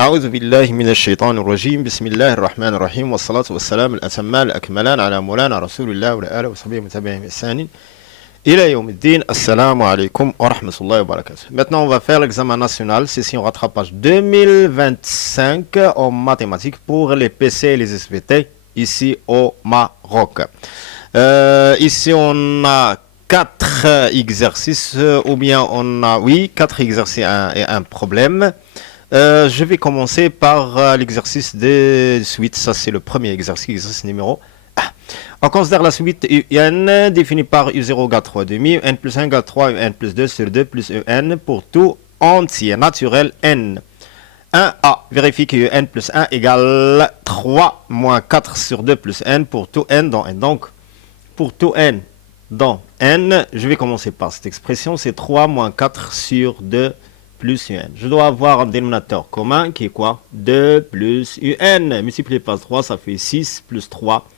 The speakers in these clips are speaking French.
أعوذ بالله من الشيطان الرجيم بسم الله الرحمن الرحيم والصلاة والسلام الأتمان الأكملان على مولانا رسول الله وعلى آله وصحبه وتابعين بإحسان إلى يوم الدين. Assalamu alaikum wa rahmatullahi wa barakatuh. Maintenant, on va faire l'examen national, session rattrapage 2025 en mathématiques pour les PC et les SVT ici au Maroc. Ici, on a 4 exercices, ou bien on a, 4 exercices et un problème. Je vais commencer par l'exercice de suite. Ça, c'est le premier exercice numéro 1. On considère la suite UN définie par U0 égale 3 demi, UN plus 1 égale 3, UN plus 2 sur 2 plus UN pour tout entier naturel N. 1A vérifie que UN plus 1 égale 3 moins 4 sur 2 plus N pour tout N dans N. Donc, pour tout N dans N, je vais commencer par cette expression, c'est 3 moins 4 sur 2 plus UN. Je dois avoir un dénominateur commun qui est quoi? 2 plus UN. Multiplié par 3, ça fait 6 plus 3.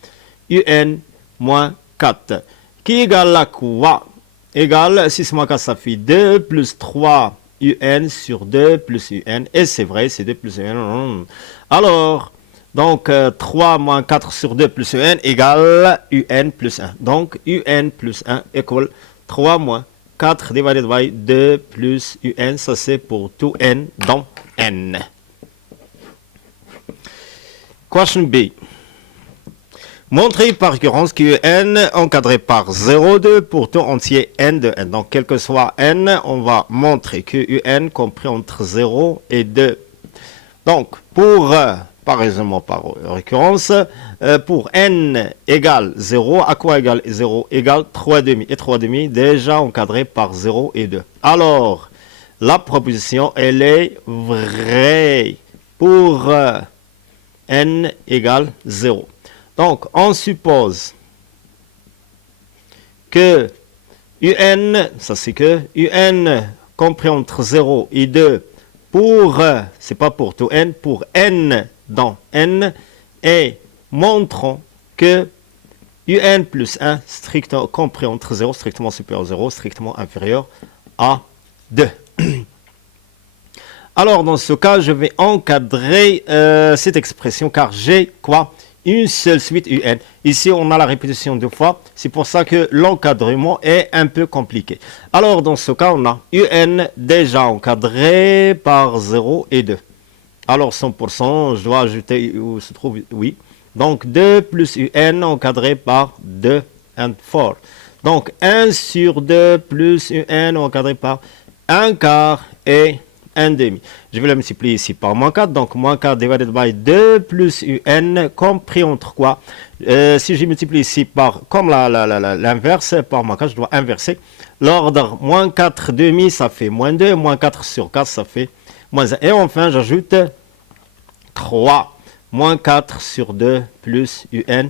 UN moins 4. Qui égale à quoi? Égale 6 moins 4, ça fait 2 plus 3 UN sur 2 plus UN. Et c'est vrai, c'est 2 plus UN. Alors, donc 3 moins 4 sur 2 plus UN égale UN plus 1. Donc, UN plus 1 égale 3 moins 4 divided by 2 plus UN, ça c'est pour tout N dans N. Question B. Montrer par récurrence que N encadré par 0,2 pour tout entier N de N. Donc, quel que soit N, on va montrer que UN compris entre 0 et 2. Donc, pour, par exemple, par récurrence, pour N égale 0, à quoi égale 0? Égale 3,5. Et 3,5 déjà encadré par 0 et 2. Alors, la proposition, elle est vraie pour N égale 0. Donc, on suppose que UN, ça c'est que UN compris entre 0 et 2 pour, c'est pas pour tout N, pour N dans N, et montrons que UN plus 1, strictement compris entre 0, strictement supérieur à 0, strictement inférieur à 2. Alors, dans ce cas, je vais encadrer cette expression car j'ai quoi? Une seule suite UN. Ici, on a la répétition 2 fois. C'est pour ça que l'encadrement est un peu compliqué. Alors, dans ce cas, on a UN déjà encadré par 0 et 2. Alors, 100%, je dois ajouter où se trouve oui. Donc, 2 plus UN encadré par 2 and 4. Donc, 1 sur 2 plus UN encadré par 1 quart et 1 demi. Je vais le multiplier ici par moins 4. Donc, moins 4 divided by 2 plus UN compris entre quoi? Si je multiplie ici par, comme l'inverse, par moins 4, je dois inverser. L'ordre, moins 4 demi, ça fait moins 2. Moins 4 sur 4, ça fait moins 1. Et enfin, j'ajoute 3. Moins 4 sur 2 plus UN.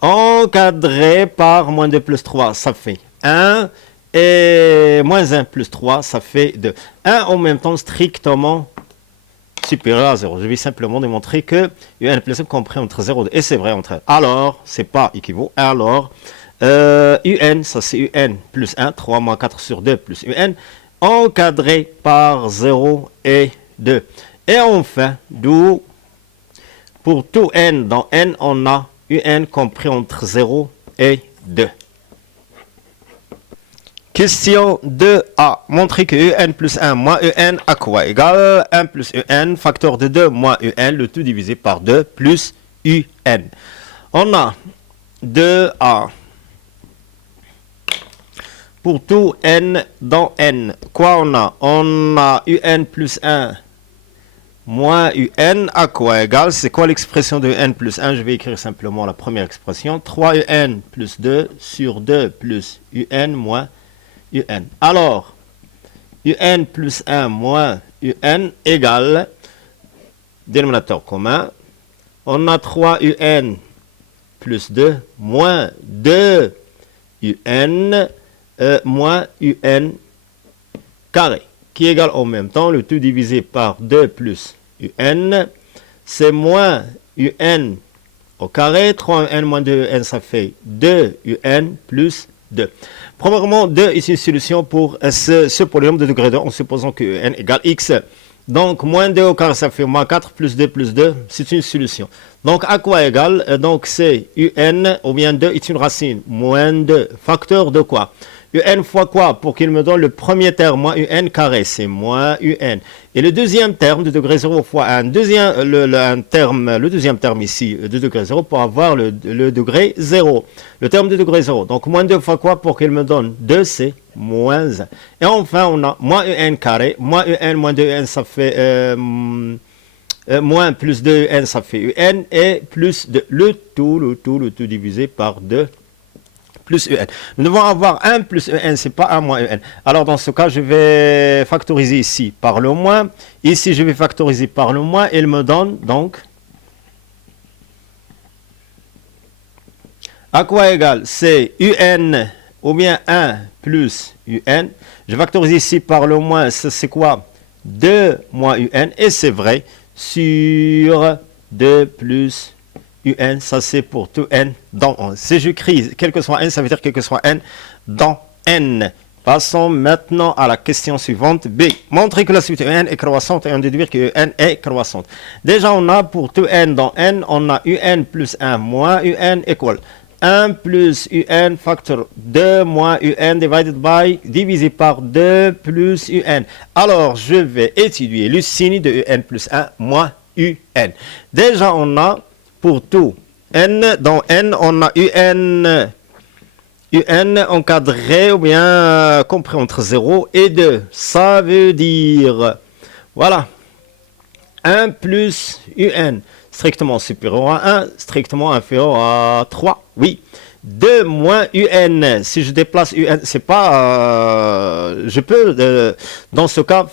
Encadré par moins 2 plus 3, ça fait 1. Et moins 1 plus 3, ça fait 2. 1 en même temps strictement supérieur à 0. Je vais simplement démontrer que UN plus 1 compris entre 0 et 2. Et c'est vrai entre elles. Alors, c'est pas équivaut. Alors, UN, ça c'est UN plus 1. 3 moins 4 sur 2 plus UN. Encadré par 0 et 2. Et enfin, d'où, pour tout N dans N, on a UN compris entre 0 et 2. Question 2A. Montrer que UN plus 1 moins UN à quoi égale 1 plus UN, facteur de 2 moins UN, le tout divisé par 2 plus UN. On a 2A. Pour tout N dans N. Quoi on a? On a UN plus 1 moins UN à quoi égale? C'est quoi l'expression de UN plus 1? Je vais écrire simplement la première expression. 3UN plus 2 sur 2 plus UN moins UN. Alors, UN plus 1 moins UN égale dénominateur commun. On a 3 UN plus 2 moins 2 UN moins UN carré, qui égale en même temps le tout divisé par 2 plus UN. C'est moins UN au carré. 3 UN moins 2 UN, ça fait 2 UN plus 2. Premièrement, 2 est une solution pour ce polynôme de degré 2 en supposant que n égale x. Donc, moins 2 au carré, ça fait moins 4 plus 2, c'est une solution. Donc, à quoi égal? Donc, c'est un, ou bien 2 est une racine. Moins 2, facteur de quoi? Un fois quoi? Pour qu'il me donne le premier terme, moins un carré, c'est moins un. Et le deuxième terme de degré 0 fois 1, le deuxième terme ici de degré 0 pour avoir le degré 0. Le terme de degré 0. Donc, moins 2 fois quoi? Pour qu'il me donne 2, c'est moins 1. Et enfin, on a moins un carré, moins un, moins 2, ça fait... moins plus 2, n, ça fait un, et plus de le tout divisé par 2 plus un. Nous devons avoir 1 plus un, c'est pas 1 moins un. Alors dans ce cas, je vais factoriser ici par le moins. Ici, je vais factoriser par le moins. Il me donne donc à quoi égal? C'est un ou bien 1 plus un. Je factorise ici par le moins, c'est quoi? 2 moins un, et c'est vrai. Sur 2 plus un, ça c'est pour tout n dans n. Si j'écris quel que soit n, ça veut dire quel que soit n dans n. Passons maintenant à la question suivante. B. Montrer que la suite n est croissante et en déduire que n est croissante. Déjà, on a pour tout n dans n, on a un plus 1 moins un égale 1 plus un facteur 2 moins un divisé par 2 plus un. Alors, je vais étudier le signe de un plus 1 moins un. Déjà, on a pour tout n, dans n, on a un encadré ou bien compris entre 0 et 2. Ça veut dire, voilà, 1 plus un. Strictement supérieur à 1, strictement inférieur à 3, oui. 2 moins un, si je déplace un, c'est pas, je peux, dans ce cas,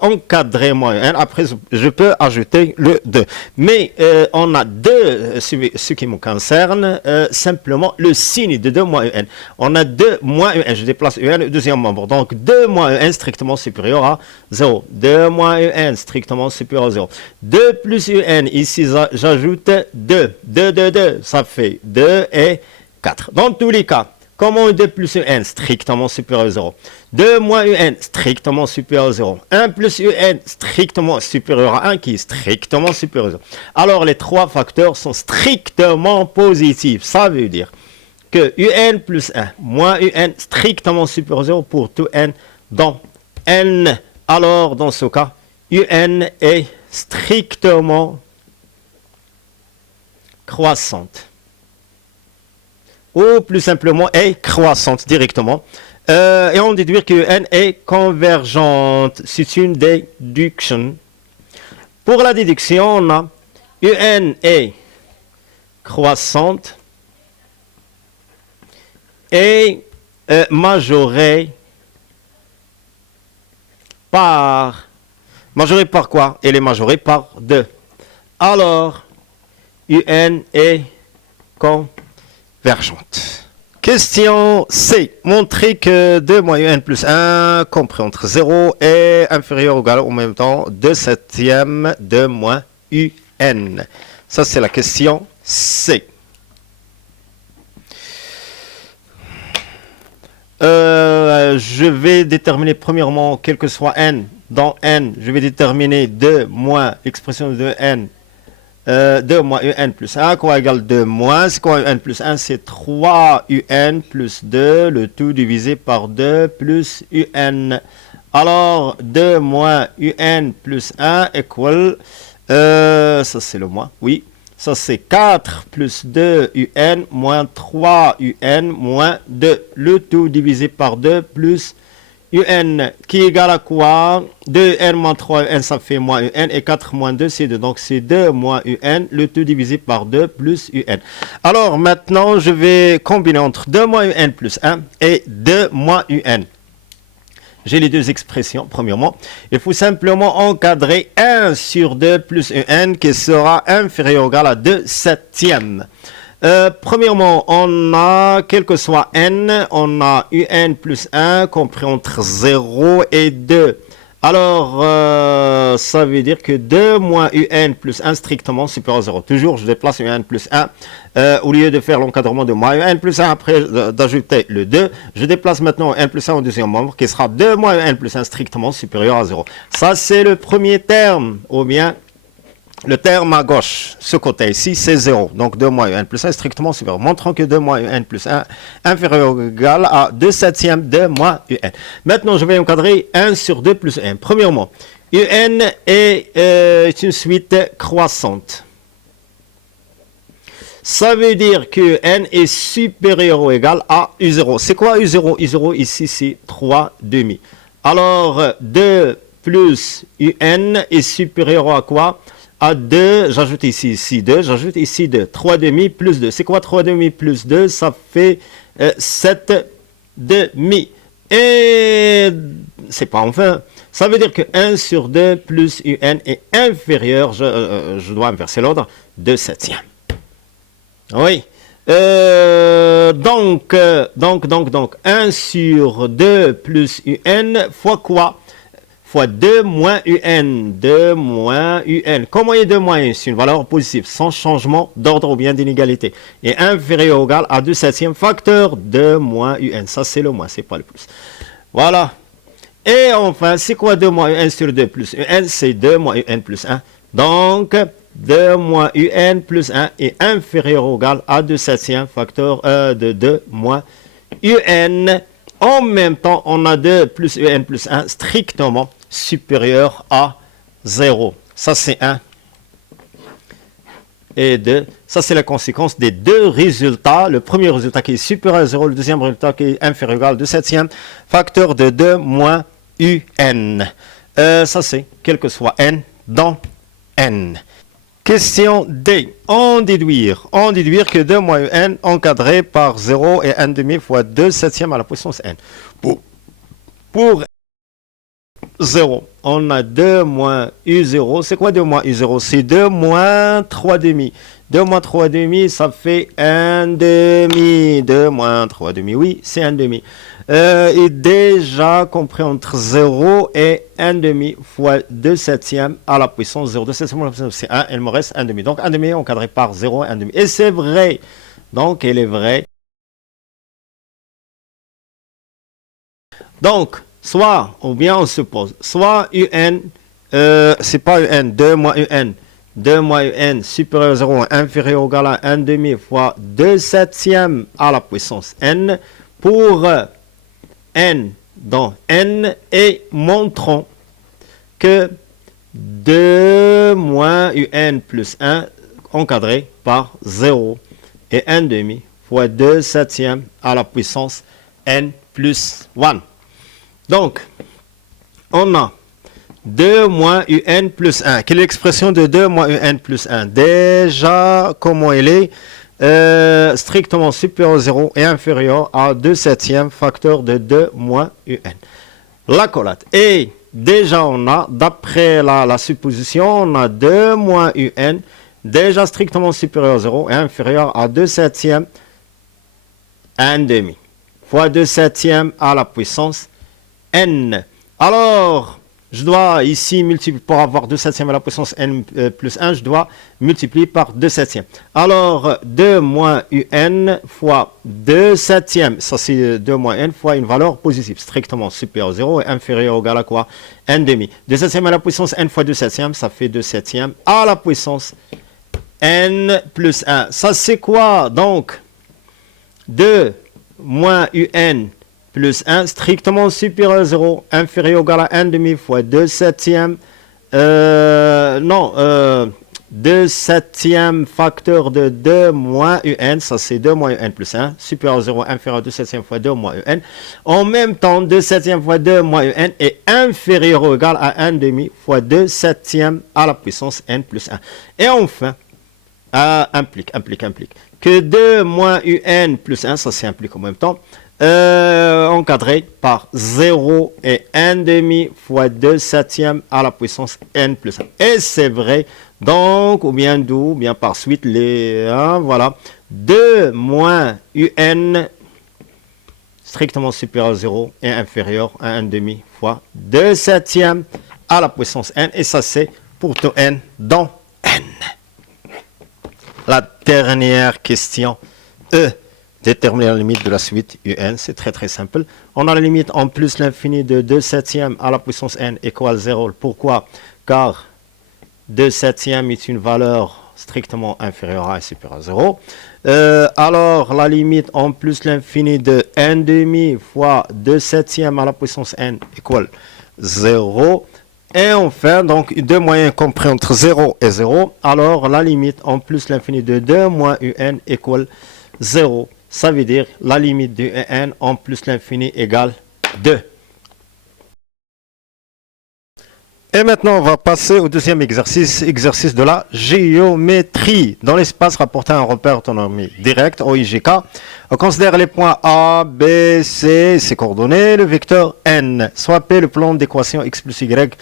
encadrer moins un, après je peux ajouter le 2. Mais on a deux, ce qui me concerne, simplement le signe de 2 moins un. On a 2 moins un, je déplace un, le deuxième membre. Donc 2 moins un strictement supérieur à 0. 2 moins un strictement supérieur à 0. 2 plus un, ici j'ajoute 2. 2, ça fait 2 et 4. Dans tous les cas, comment 2 plus un strictement supérieur à 0? 2 moins un strictement supérieur à 0. 1 plus un strictement supérieur à 1 qui est strictement supérieur à 0. Alors les trois facteurs sont strictement positifs. Ça veut dire que un plus 1 moins un strictement supérieur à 0 pour tout n dans n. Alors dans ce cas, un est strictement croissante. Ou plus simplement est croissante directement. Et on déduit que n est convergente. C'est une déduction. Pour la déduction, on a un est croissante et majorée par... Majorée par quoi? Elle est majorée par 2. Alors, un est convergente. Question C. Montrer que 2 moins un plus 1 compris entre 0 et inférieur ou égal en même temps 2 septièmes de moins un. Ça, c'est la question C. Je vais déterminer premièrement, quel que soit n, dans n, je vais déterminer 2 moins l'expression de n. 2 moins un plus 1, quoi égale 2 moins, c'est quoi un plus 1, c'est 3 un plus 2, le tout divisé par 2 plus un. Alors, 2 moins un plus 1 égale, ça c'est le moins, oui. Ça c'est 4 plus 2 un moins 3 un moins 2, le tout divisé par 2 plus un, qui est égal à quoi? 2n moins 3n, ça fait moins un, et 4 moins 2, c'est 2. Donc, c'est 2 moins un, le tout divisé par 2 plus un. Alors, maintenant, je vais combiner entre 2 moins un plus 1 et 2 moins un. J'ai les deux expressions. Premièrement, il faut simplement encadrer 1 sur 2 plus un, qui sera inférieur ou égal à 2 septièmes. Premièrement, on a, quel que soit n, on a un plus 1 compris entre 0 et 2. Alors, ça veut dire que 2 moins un plus 1 strictement supérieur à 0. Toujours, je déplace un plus 1. Au lieu de faire l'encadrement de moins un plus 1, après d'ajouter le 2, je déplace maintenant un plus 1 au deuxième membre, qui sera 2 moins un plus 1 strictement supérieur à 0. Ça, c'est le premier terme, ou bien le terme à gauche, ce côté ici, c'est 0. Donc 2 moins un plus 1 est strictement supérieur. Montrons que 2 moins un plus 1 inférieur ou égal à 2 septièmes de moins un. Maintenant, je vais encadrer 1 sur 2 plus 1. Premièrement, un est une suite croissante. Ça veut dire que n est supérieur ou égal à u0. C'est quoi u0? u0 ici, c'est 3 demi. Alors, 2 plus un est supérieur à quoi? À 2, j'ajoute ici 2, j'ajoute ici 2. 3 demi plus 2. C'est quoi 3 demi plus 2? Ça fait 7 demi. Et c'est pas enfin. Ça veut dire que 1 sur 2 plus un est inférieur, je dois inverser l'ordre, 2 septièmes. Oui. Donc, 1 sur 2 plus un fois quoi? Fois 2 moins un. 2 moins un. Comment est 2 moins 1? C'est une valeur positive, sans changement d'ordre ou bien d'inégalité. Et inférieur ou égal à 2 septièmes facteur de moins un. Ça, c'est le moins, c'est pas le plus. Voilà. Et enfin, c'est quoi 2 moins un sur 2 plus un? C'est 2 moins un plus 1. Donc, 2 moins un plus 1 est inférieur ou égal à 2 septièmes facteur de 2 moins un. En même temps, on a 2 plus un plus 1 strictement supérieur à 0. Ça, c'est 1 et 2. Ça, c'est la conséquence des deux résultats. Le premier résultat qui est supérieur à 0, le deuxième résultat qui est inférieur ou égal à 2 septièmes, facteur de 2 moins un. Ça, c'est quel que soit n dans n. Question D. En déduire que 2 moins n encadré par 0 et 1 demi fois 2 septièmes à la puissance n. Pour 0, on a 2 moins u0. C'est quoi 2 moins u0? C'est 2 moins 3 demi. 2 moins 3 demi, ça fait 1 demi. 2 moins 3 demi, oui, c'est 1 demi. Et déjà compris entre 0 et 1 demi fois 2 septièmes à la puissance 0. 2 septièmes à la puissance, c'est 1, il me reste 1 demi. Donc 1 demi encadré par 0 et 1 demi. Et c'est vrai. Donc, elle est vraie. Donc, soit, ou bien on suppose, soit un, c'est pas un, 2 moins un. 2 moins n supérieur à 0 inférieur ou égal à 1 demi fois 2 septièmes à la puissance n pour n dans n et montrons que 2 moins un plus 1 encadré par 0 et 1 demi fois 2 septièmes à la puissance n plus 1. Donc, on a 2 moins un plus 1. Quelle est l'expression de 2 moins un plus 1? Déjà, comment elle est? Strictement supérieur à 0 et inférieur à 2 septièmes facteur de 2 moins un. L'accolade. Et déjà, on a, d'après la supposition, on a 2 moins un, déjà strictement supérieur à 0 et inférieur à 2 septièmes 1 demi fois 2 septièmes à la puissance n. Alors, je dois ici multiplier, pour avoir 2 septièmes à la puissance n plus 1, je dois multiplier par 2 septièmes. Alors, 2 moins un fois 2 septièmes, ça c'est 2 moins n fois une valeur positive, strictement supérieure à 0 et inférieure ou égal à quoi? 1 demi. 2 septièmes à la puissance n fois 2 septièmes, ça fait 2 septièmes à la puissance n plus 1. Ça c'est quoi? Donc, 2 moins un plus 1, strictement supérieur à 0, inférieur ou égal à 1 demi fois 2 septièmes, 2 septièmes facteur de 2 moins un, ça c'est 2 moins un plus 1, supérieur à 0, inférieur à 2 septièmes fois 2 moins un. En même temps, 2 septièmes fois 2 moins un est inférieur ou égal à 1 demi fois 2 septièmes à la puissance n plus 1. Et enfin, implique que 2 moins un plus 1, ça s'implique en même temps, encadré par 0 et 1 demi fois 2 septièmes à la puissance n plus 1. Et c'est vrai, donc, ou bien d'où, bien par suite, voilà, 2 moins un strictement supérieur à 0 et inférieur à 1 demi fois 2 septièmes à la puissance n. Et ça, c'est pour tout n dans n. La dernière question, E. Déterminer la limite de la suite un, c'est très très simple. On a la limite en plus l'infini de 2 septièmes à la puissance n égale 0. Pourquoi? Car 2 septièmes est une valeur strictement inférieure à et supérieure à 0. Alors la limite en plus l'infini de 1 demi fois 2 septièmes à la puissance n égale 0. Et enfin, donc, deux moyens compris entre 0 et 0. Alors la limite en plus l'infini de 2 moins un égale 0. Ça veut dire la limite de n en plus l'infini égale 2. Et maintenant, on va passer au deuxième exercice, exercice de la géométrie. Dans l'espace rapporté à un repère autonomie directe, OIGK, on considère les points A, B, C, ses coordonnées, le vecteur n, soit P, le plan d'équation x plus y,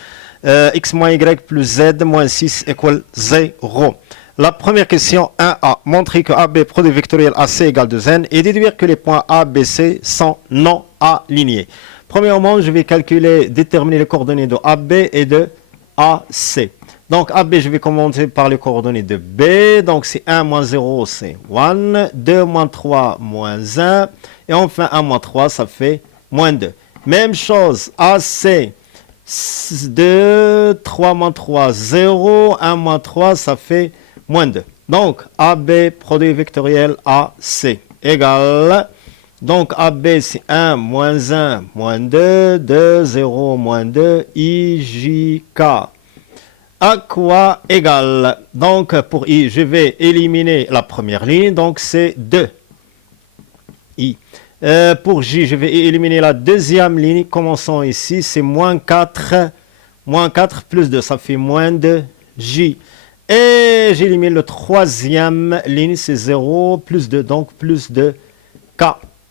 x moins y plus z moins 6 égale 0. La première question, 1A, montrer que AB, produit vectoriel AC égale 2n et déduire que les points A, B, C sont non alignés. Premièrement, je vais calculer, déterminer les coordonnées de AB et de AC. Donc AB, je vais commencer par les coordonnées de B. Donc c'est 1 moins 0, c'est 1. 2 moins 3, moins 1. Et enfin 1 moins 3, ça fait moins 2. Même chose, AC, 2, 3 moins 3, 0. 1 moins 3, ça fait moins 2. Donc, AB, produit vectoriel AC, égale, donc AB, c'est 1, moins 1, moins 2, 2, 0, moins 2, IJK. À quoi égale? Donc, pour I, je vais éliminer la première ligne, donc c'est 2. I. Pour J, je vais éliminer la deuxième ligne, commençons ici, c'est moins 4 plus 2, ça fait moins 2, J. Et j'élimine le troisième ligne, c'est 0 plus 2, donc plus 2 K.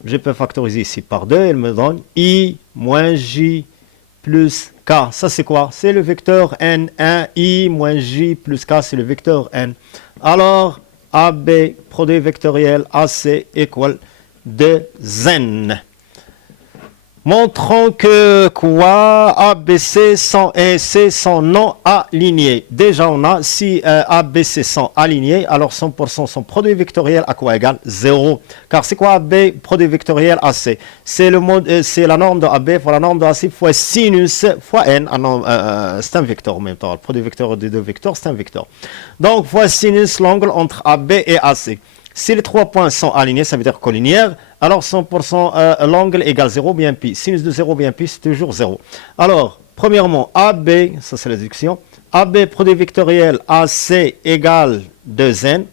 Je peux factoriser ici par 2, elle me donne I moins J plus K. Ça c'est quoi? C'est le vecteur N1, I moins J plus K, c'est le vecteur N. Alors, AB, produit vectoriel AC égale 2N. Montrons que quoi? A, B, C sont, et C sont non alignés. Déjà, on a si A, B, C sont alignés, alors 100% sont produits vectoriels à quoi égale 0. Car c'est quoi AB, produit vectoriel AC? C'est la norme de AB fois la norme de AC fois sinus fois N. C'est un vecteur en même temps. Le produit vectoriel des deux vecteurs, c'est un vecteur. Donc, fois sinus l'angle entre AB et AC. Si les trois points sont alignés, ça veut dire collinéaires, alors 100% l'angle égale 0 bien pi. Sinus de 0 bien pi, c'est toujours 0. Alors, premièrement, AB, ça c'est la déduction, AB produit vectoriel AC égale 2n,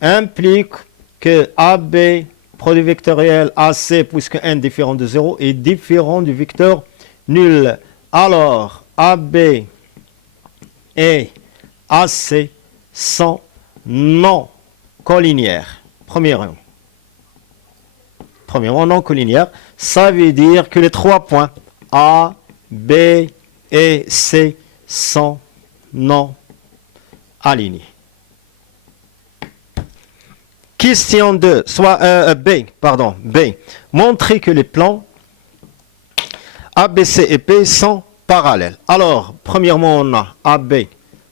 implique que AB produit vectoriel AC, puisque n différent de 0, est différent du vecteur nul. Alors, AB et AC sont non collinéaire. Premièrement, non collinéaire, ça veut dire que les trois points A, B et C sont non alignés. Question 2, B. Montrer que les plans A, B, C et P sont parallèles. Alors, premièrement, on a AB,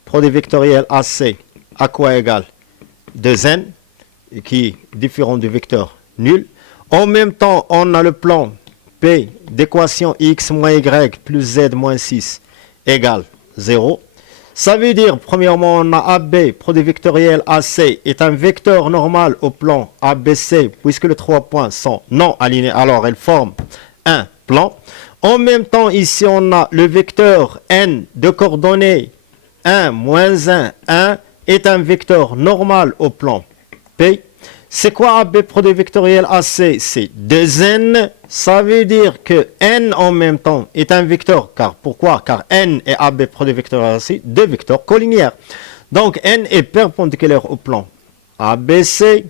produit vectoriel AC, à quoi égale 2n, qui est différent du vecteur nul. En même temps, on a le plan P d'équation x moins y plus z moins 6 égale 0. Ça veut dire, premièrement, on a AB, produit vectoriel AC, est un vecteur normal au plan ABC, puisque les trois points sont non alignés, alors elles forment un plan. En même temps, ici, on a le vecteur n de coordonnées 1, moins 1, 1, est un vecteur normal au plan P. C'est quoi AB produit vectoriel AC? C'est 2n. Ça veut dire que n en même temps est un vecteur. Car pourquoi? Car n et AB produit vectoriel AC, deux vecteurs collinéaires. Donc n est perpendiculaire au plan ABC.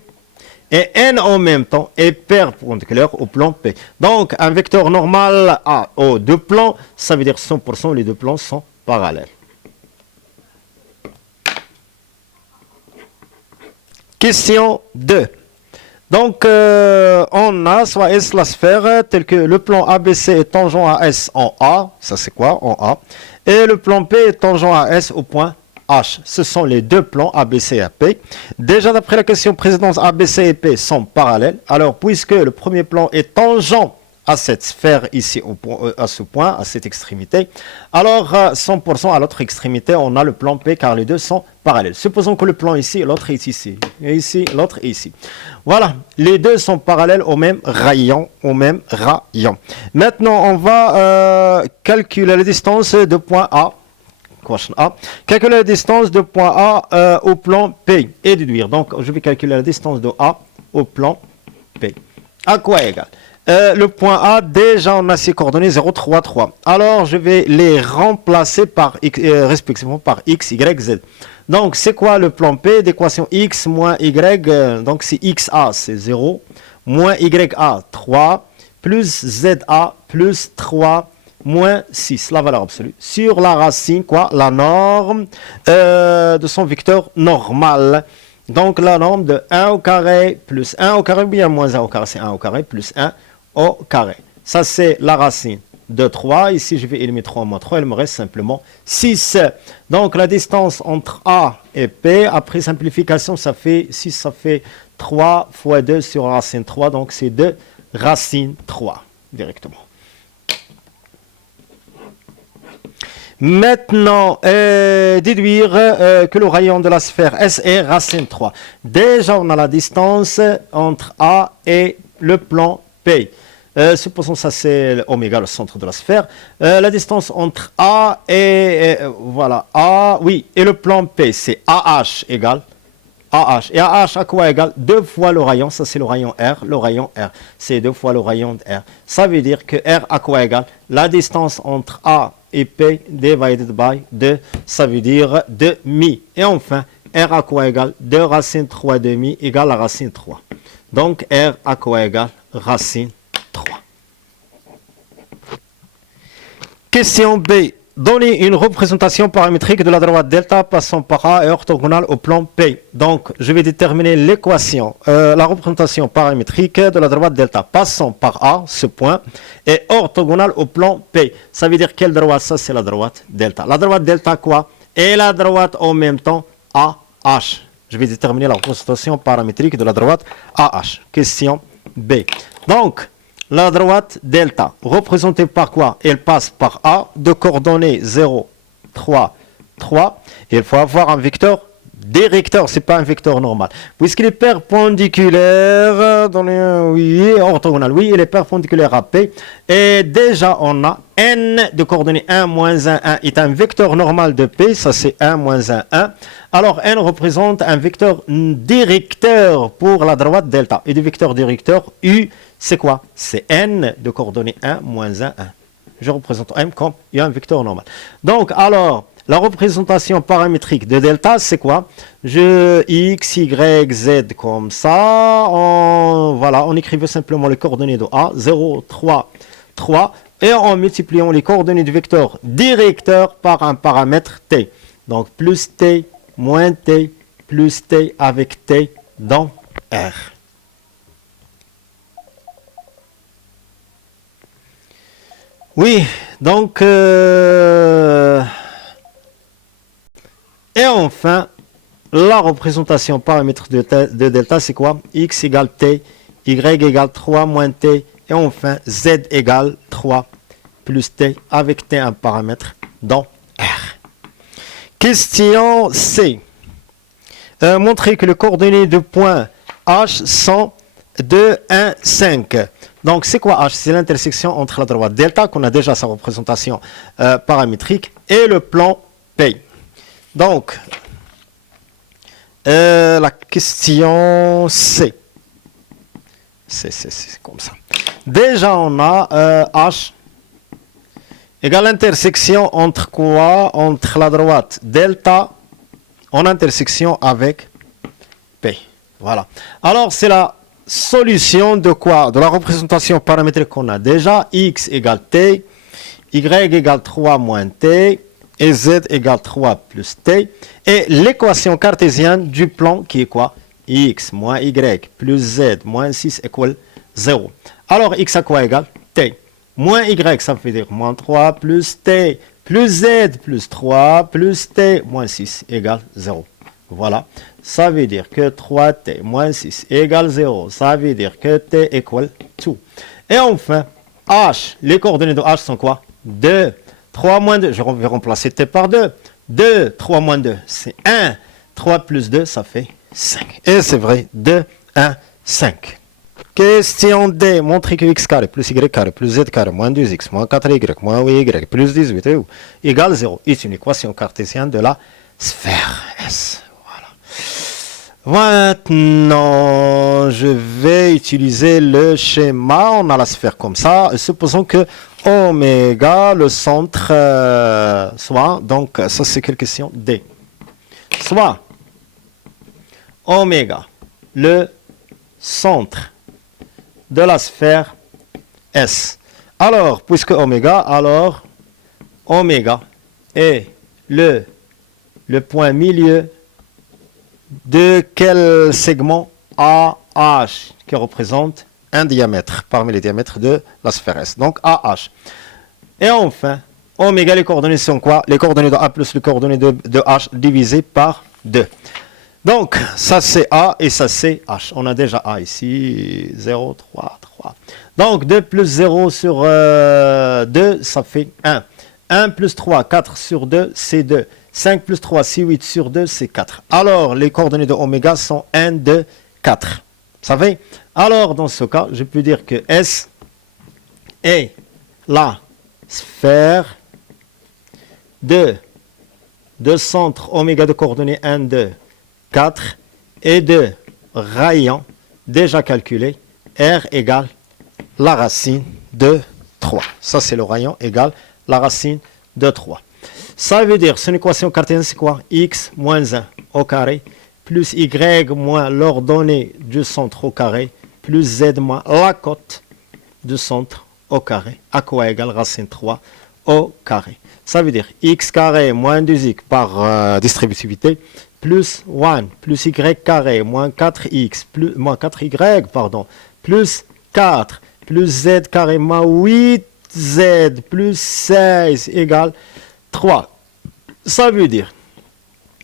Et n en même temps est perpendiculaire au plan P. Donc un vecteur normal aux deux plans, ça veut dire 100% les deux plans sont parallèles. Question 2. Donc, on a soit S la sphère, tel que le plan ABC est tangent à S en A, ça c'est quoi en A, et le plan P est tangent à S au point H. Ce sont les deux plans ABC et AP. Déjà, d'après la question précédente, ABC et P sont parallèles. Alors, puisque le premier plan est tangent à cette sphère ici, à ce point, à cette extrémité, alors 100% à l'autre extrémité, on a le plan P car les deux sont parallèles. Supposons que le plan ici, l'autre est ici, et ici, l'autre est ici. Voilà, les deux sont parallèles au même rayon, Maintenant, on va calculer la distance de point A. Question A. Calculer la distance de point A au plan P et déduire. Donc, je vais calculer la distance de A au plan P. À quoi égal? Le point A, déjà on a ses coordonnées 0, 3, 3. Alors, je vais les remplacer par respectivement par X, Y, Z. Donc, c'est quoi le plan P d'équation X moins Y? Donc, c'est XA, c'est 0, moins YA, 3, plus ZA, plus 3, moins 6, la valeur absolue, sur la racine, quoi, la norme de son vecteur normal. Donc, la norme de 1 au carré plus 1 au carré, bien moins 1 au carré, c'est 1 au carré, plus 1 au carré. Ça, c'est la racine de 3. Ici, je vais éliminer 3 moins 3, il me reste simplement 6. Donc, la distance entre A et P, après simplification, ça fait 6, ça fait 3 fois 2 sur racine 3, donc c'est 2 racine 3, directement. Maintenant, déduire que le rayon de la sphère S est racine 3. Déjà, on a la distance entre A et le plan P. Supposons ça c'est oméga, le centre de la sphère. La distance entre A et voilà, A, oui, et le plan P, c'est AH égale AH. Et AH à quoi égale 2 fois le rayon, ça c'est le rayon R, le rayon R, c'est 2 fois le rayon de R. Ça veut dire que R à quoi égale la distance entre A et P divided by 2, ça veut dire demi. Et enfin, R à quoi égale 2 racine 3 demi égale la racine 3. Donc R à quoi égale racine 3. Question B. Donnez une représentation paramétrique de la droite delta passant par A et orthogonale au plan P. Donc, je vais déterminer l'équation, la représentation paramétrique de la droite delta passant par A, ce point, et orthogonale au plan P. Ça veut dire quelle droite? Ça, c'est la droite delta. La droite delta quoi? Et la droite en même temps AH. Je vais déterminer la représentation paramétrique de la droite AH. Question B. Donc, la droite delta, représentée par quoi? Elle passe par A, de coordonnées 0, 3, 3. Il faut avoir un vecteur directeur, ce n'est pas un vecteur normal. Puisqu'il est perpendiculaire, oui, orthogonal, oui, il est perpendiculaire à P. Et déjà, on a N de coordonnées 1, moins 1, 1 est un vecteur normal de P, ça c'est 1, moins 1, 1. Alors, N représente un vecteur directeur pour la droite delta. Et du vecteur directeur, U, c'est quoi? C'est N de coordonnées 1, moins 1, 1. Je représente M comme un vecteur normal. Donc, alors, la représentation paramétrique de delta, c'est quoi? Je X, Y, Z comme ça. Voilà, on écrivait simplement les coordonnées de A, 0, 3, 3. Et en multipliant les coordonnées du vecteur directeur par un paramètre T. Donc, plus T, moins T, plus T avec T dans R. Oui, donc... Et enfin, la représentation paramétrique de delta, c'est quoi? X égale T, Y égale 3 moins T, et enfin Z égale 3 plus T, avec T un paramètre dans R. Question C. Montrer que les coordonnées de point H sont 2, 1, 5. Donc, c'est quoi H? C'est l'intersection entre la droite delta, qu'on a déjà sa représentation paramétrique, et le plan P. Donc, la question C. C'est comme ça. Déjà, on a H égale l'intersection entre quoi? Entre la droite delta en intersection avec P. Voilà. Alors, c'est la solution de quoi? De la représentation paramétrique qu'on a déjà. X égale T, Y égale 3 moins T, et Z égale 3 plus T. Et l'équation cartésienne du plan qui est quoi? x moins y plus z moins 6 égale 0. Alors, x à quoi égale? T. Moins y, ça veut dire moins 3 plus t plus z plus 3 plus t moins 6 égale 0. Voilà. Ça veut dire que 3t moins 6 égale 0. Ça veut dire que t égale 2. Et enfin, h. Les coordonnées de h sont quoi? 2. 3 moins 2. Je vais remplacer t par 2. 2. 3 moins 2, c'est 1. 3 plus 2, ça fait 5. Et c'est vrai, 2, 1, 5. Question D. Montrer que x carré plus y carré plus z carré moins 2x moins 4y moins y plus 18 égale 0 est une équation cartésienne de la sphère S. Voilà. Maintenant, je vais utiliser le schéma. On a la sphère comme ça. Supposons que oméga, le centre, soit, donc ça c'est quelle question? D. Soit oméga, le centre de la sphère S. Alors, puisque oméga, alors oméga est le point milieu de quel segment AH qui représente un diamètre parmi les diamètres de la sphère S. Donc AH. Et enfin, oméga, les coordonnées sont quoi? Les coordonnées de A plus les coordonnées de H divisées par 2. Donc, ça c'est A et ça c'est H. On a déjà A ici, 0, 3, 3. Donc, 2 plus 0 sur 2, ça fait 1. 1 plus 3, 4 sur 2, c'est 2. 5 plus 3, c'est 8 sur 2, c'est 4. Alors, les coordonnées de oméga sont 1, 2, 4. Vous savez? Alors, dans ce cas, je peux dire que S est la sphère de centre oméga de coordonnées 1, 2, 4 et de rayon déjà calculé, R égale la racine de 3. Ça, c'est le rayon égale la racine de 3. Ça veut dire, son équation cartésienne, c'est quoi? X moins 1 au carré, plus Y moins l'ordonnée du centre au carré, plus Z moins la cote du centre au carré, à quoi égale racine 3 au carré. Ça veut dire X carré moins 2X par distributivité, plus 1, plus y carré, moins 4x, moins 4y, pardon, plus 4, plus z carré, moins 8z, plus 16 égale 3. Ça veut dire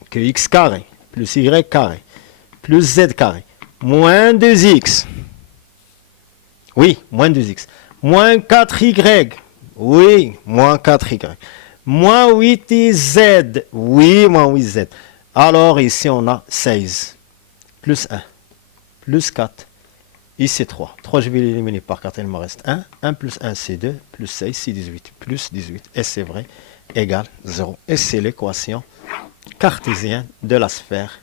que x carré, plus y carré, plus z carré, moins 2x, oui, moins 2x, moins 4y, oui, moins 4y, moins 8z, oui, moins 8z. Alors ici on a 16, plus 1, plus 4, ici 3. 3 je vais l'éliminer par 4, il me reste 1. 1 plus 1 c'est 2, plus 16 c'est 18, plus 18, et c'est vrai, égale 0. Et c'est l'équation cartésienne de la sphère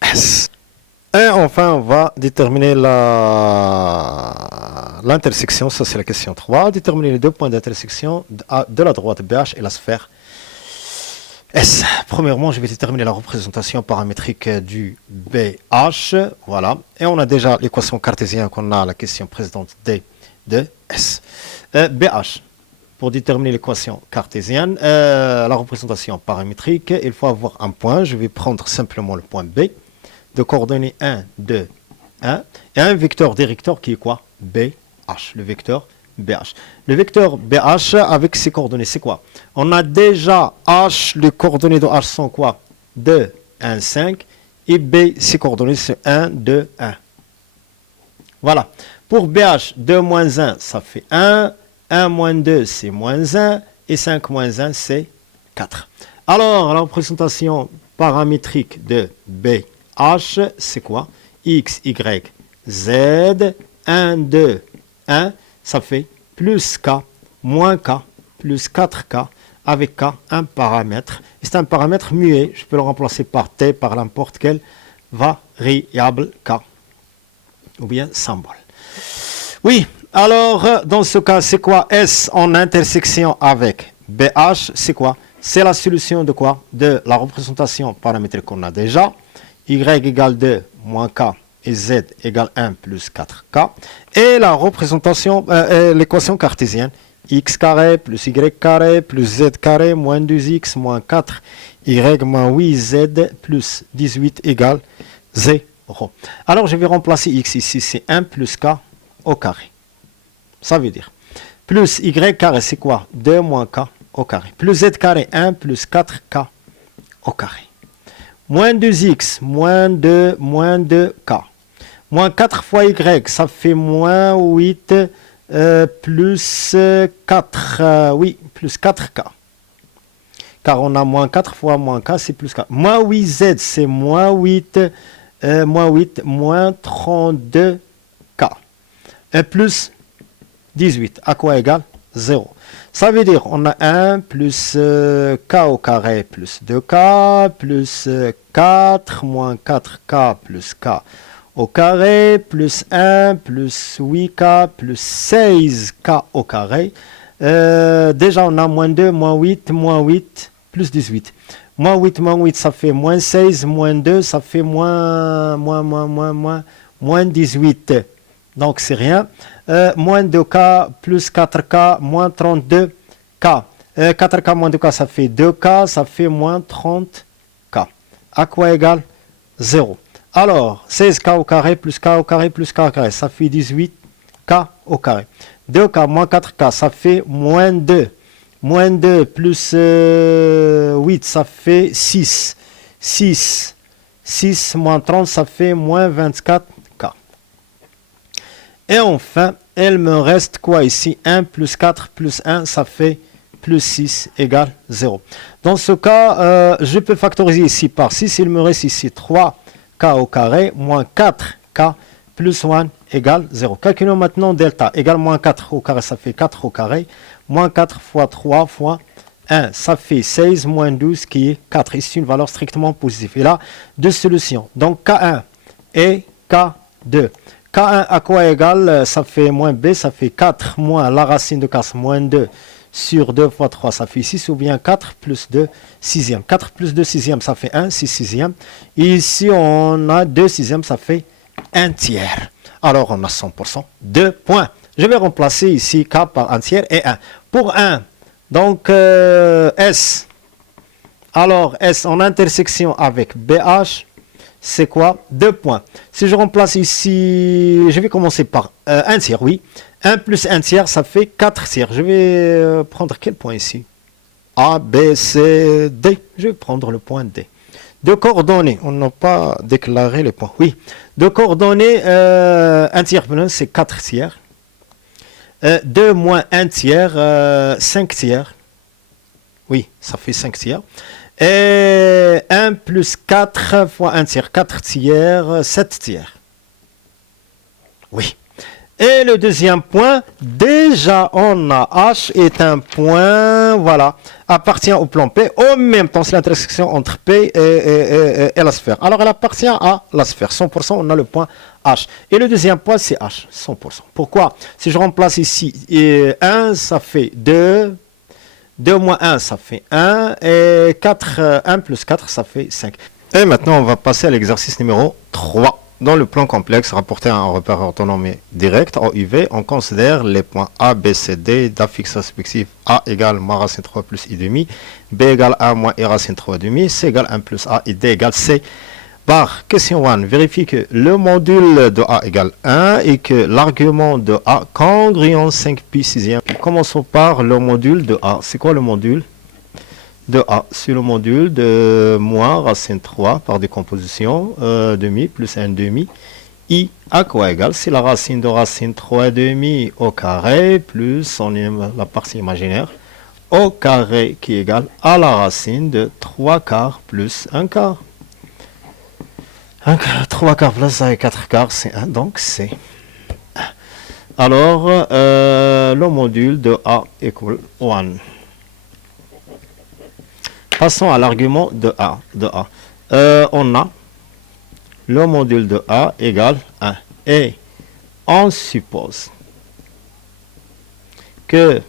S. Et enfin on va déterminer l'intersection, ça c'est la question 3. Déterminer les deux points d'intersection de la droite BH et la sphère S. Premièrement, je vais déterminer la représentation paramétrique du BH. Voilà. Et on a déjà l'équation cartésienne qu'on a à la question précédente D de S. BH. Pour déterminer l'équation cartésienne, la représentation paramétrique, il faut avoir un point. Je vais prendre simplement le point B de coordonnées 1, 2, 1. Et un vecteur directeur qui est quoi? BH. Le vecteur BH. Le vecteur BH avec ses coordonnées, c'est quoi? On a déjà H, les coordonnées de H sont quoi? 2, 1, 5. Et B, ses coordonnées, c'est 1, 2, 1. Voilà. Pour BH, 2 moins 1, ça fait 1. 1 moins 2, c'est moins 1. Et 5 moins 1, c'est 4. Alors, la représentation paramétrique de BH, c'est quoi? X, Y, Z, 1, 2, 1. Ça fait plus K, moins K, plus 4K, avec K, un paramètre. C'est un paramètre muet. Je peux le remplacer par T, par n'importe quelle variable K, ou bien symbole. Oui, alors, dans ce cas, c'est quoi S en intersection avec BH? C'est quoi? C'est la solution de quoi? De la représentation paramétrique qu'on a déjà. Y égale 2, moins K. Et Z égale 1 plus 4K. Et la représentation, l'équation cartésienne, x carré plus y carré plus z carré moins 2x moins 4y moins 8z plus 18 égale 0. rho. Alors, je vais remplacer x ici, c'est 1 plus k au carré. Ça veut dire, plus y carré, c'est quoi? 2 moins k au carré. Plus z carré, 1 plus 4k au carré. Moins 2x, moins 2k. Moins 4 fois y, ça fait moins 8 plus 4. Oui, plus 4k. Car on a moins 4 fois moins k, c'est plus 4. Moins 8z, c'est moins 8, moins 32k. Et plus 18, à quoi égal? 0. Ça veut dire on a 1 plus k au carré plus 2k plus 4 moins 4k plus k au carré plus 1 plus 8k plus 16k au carré. Déjà on a moins 2, moins 8 plus 18. Moins 8, ça fait moins 16, moins 2, ça fait moins 18. Donc c'est rien. Moins 2k plus 4k moins 32k. 4k moins 2k, ça fait 2k, ça fait moins 30k. À quoi égal? 0. Alors, 16k au carré plus k au carré plus k au carré, ça fait 18k au carré. 2k moins 4k, ça fait moins 2. Moins 2 plus 8, ça fait 6. 6 moins 30, ça fait moins 24k. Et enfin, il me reste quoi ici? 1 plus 4 plus 1, ça fait plus 6 égale 0. Dans ce cas, je peux factoriser ici par 6. Il me reste ici 3k au carré moins 4k plus 1 égale 0. Calculons maintenant delta égale moins 4 au carré, ça fait 4 au carré. Moins 4 fois 3 fois 1, ça fait 16 moins 12 qui est 4. Ici, une valeur strictement positive. Et là, deux solutions. Donc K1 et K2. K1 à quoi égal? Ça fait moins B, ça fait 4 moins la racine de 4, moins 2 sur 2 fois 3, ça fait 6, ou bien 4 plus 2 sixième. 4 plus 2 sixième, ça fait 1, 6 sixième. Ici, on a 2 sixièmes, ça fait 1 tiers. Alors, on a 100%, 2 points. Je vais remplacer ici K par 1 tiers et 1. Pour 1, donc S. Alors, S en intersection avec BH, c'est quoi? 2 points. Si je remplace ici, je vais commencer par 1 tiers, oui. 1 plus 1 tiers, ça fait 4 tiers. Je vais prendre quel point ici? A, B, C, D. Je vais prendre le point D. De coordonnées, on n'a pas déclaré les points. Oui. De coordonnées, 1 tiers plus 1, c'est 4 tiers. 2 moins 1 tiers, 5 tiers. Oui, ça fait 5 tiers. Et 1 plus 4 fois 1 tiers, 4 tiers, 7 tiers. Oui. Et le deuxième point, déjà on a H est un point, voilà, appartient au plan P. En même temps, c'est l'intersection entre P et la sphère. Alors elle appartient à la sphère. 100%, on a le point H. Et le deuxième point, c'est H, 100%. Pourquoi? Si je remplace ici 1, ça fait 2. 2 moins 1, ça fait 1. Et 4, 1 plus 4, ça fait 5. Et maintenant, on va passer à l'exercice numéro 3. Dans le plan complexe rapporté à un repère orthonormé direct, en UV, on considère les points A, B, C, D d'affixes respectifs A égale moins racine 3 plus I demi, B égale A moins I racine 3 demi, C égale 1 plus A et D égale C. Bar, question 1, vérifie que le module de A égale 1 et que l'argument de A congruent 5pi sixième. Commençons par le module de A. C'est quoi le module de A? C'est le module de moins racine 3 par décomposition demi plus 1 demi. I à quoi égal? C'est la racine de racine 3 demi au carré plus la partie imaginaire au carré qui est égal à la racine de 3 quarts plus 1 quart. 3 quarts plus 4 quarts, c'est 1, donc c'est 1. Alors, le module de A égale 1. Passons à l'argument de A. On a le module de A égale 1. Et on suppose que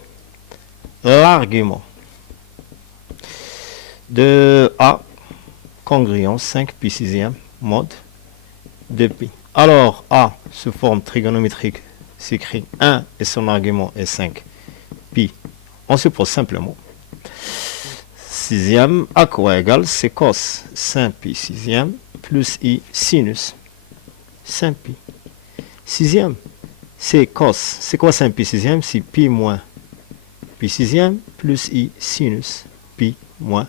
l'argument de A congruent 5pi sixième mode de pi. Alors, A, sous forme trigonométrique, s'écrit 1 et son argument est 5 pi. On suppose simplement sixième à quoi égal? C'est cos 5 pi sixième plus I sinus 5 pi. Sixième, c'est cos. C'est quoi 5 pi sixième? C'est pi moins pi sixième plus i sinus pi moins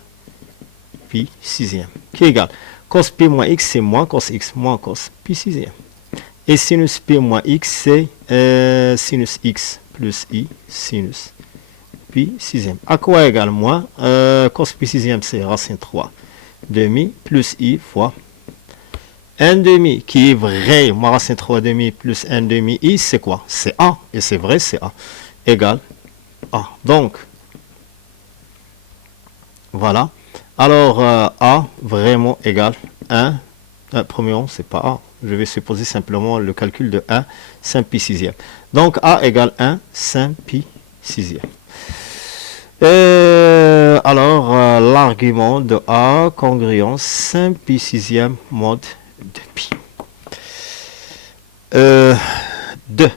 pi sixième. Qui est égal. Cos pi moins x, c'est moins cos x moins cos pi sixième. Et sinus pi moins x, c'est sinus x plus i sinus pi sixième. À quoi égale moins cos pi sixième, c'est racine 3 demi plus i fois 1 demi, qui est vrai, moins racine 3 demi plus 1 demi i, c'est quoi? C'est a, et c'est vrai, c'est a, égale a. Donc, voilà. Alors, a vraiment égale 1. Premièrement, c'est pas a. Je vais supposer simplement le calcul de 1 5 pi sixième. Donc, a égale 1 5 pi sixième. Alors, l'argument de a, congruence 5 pi sixième mode de pi. 2.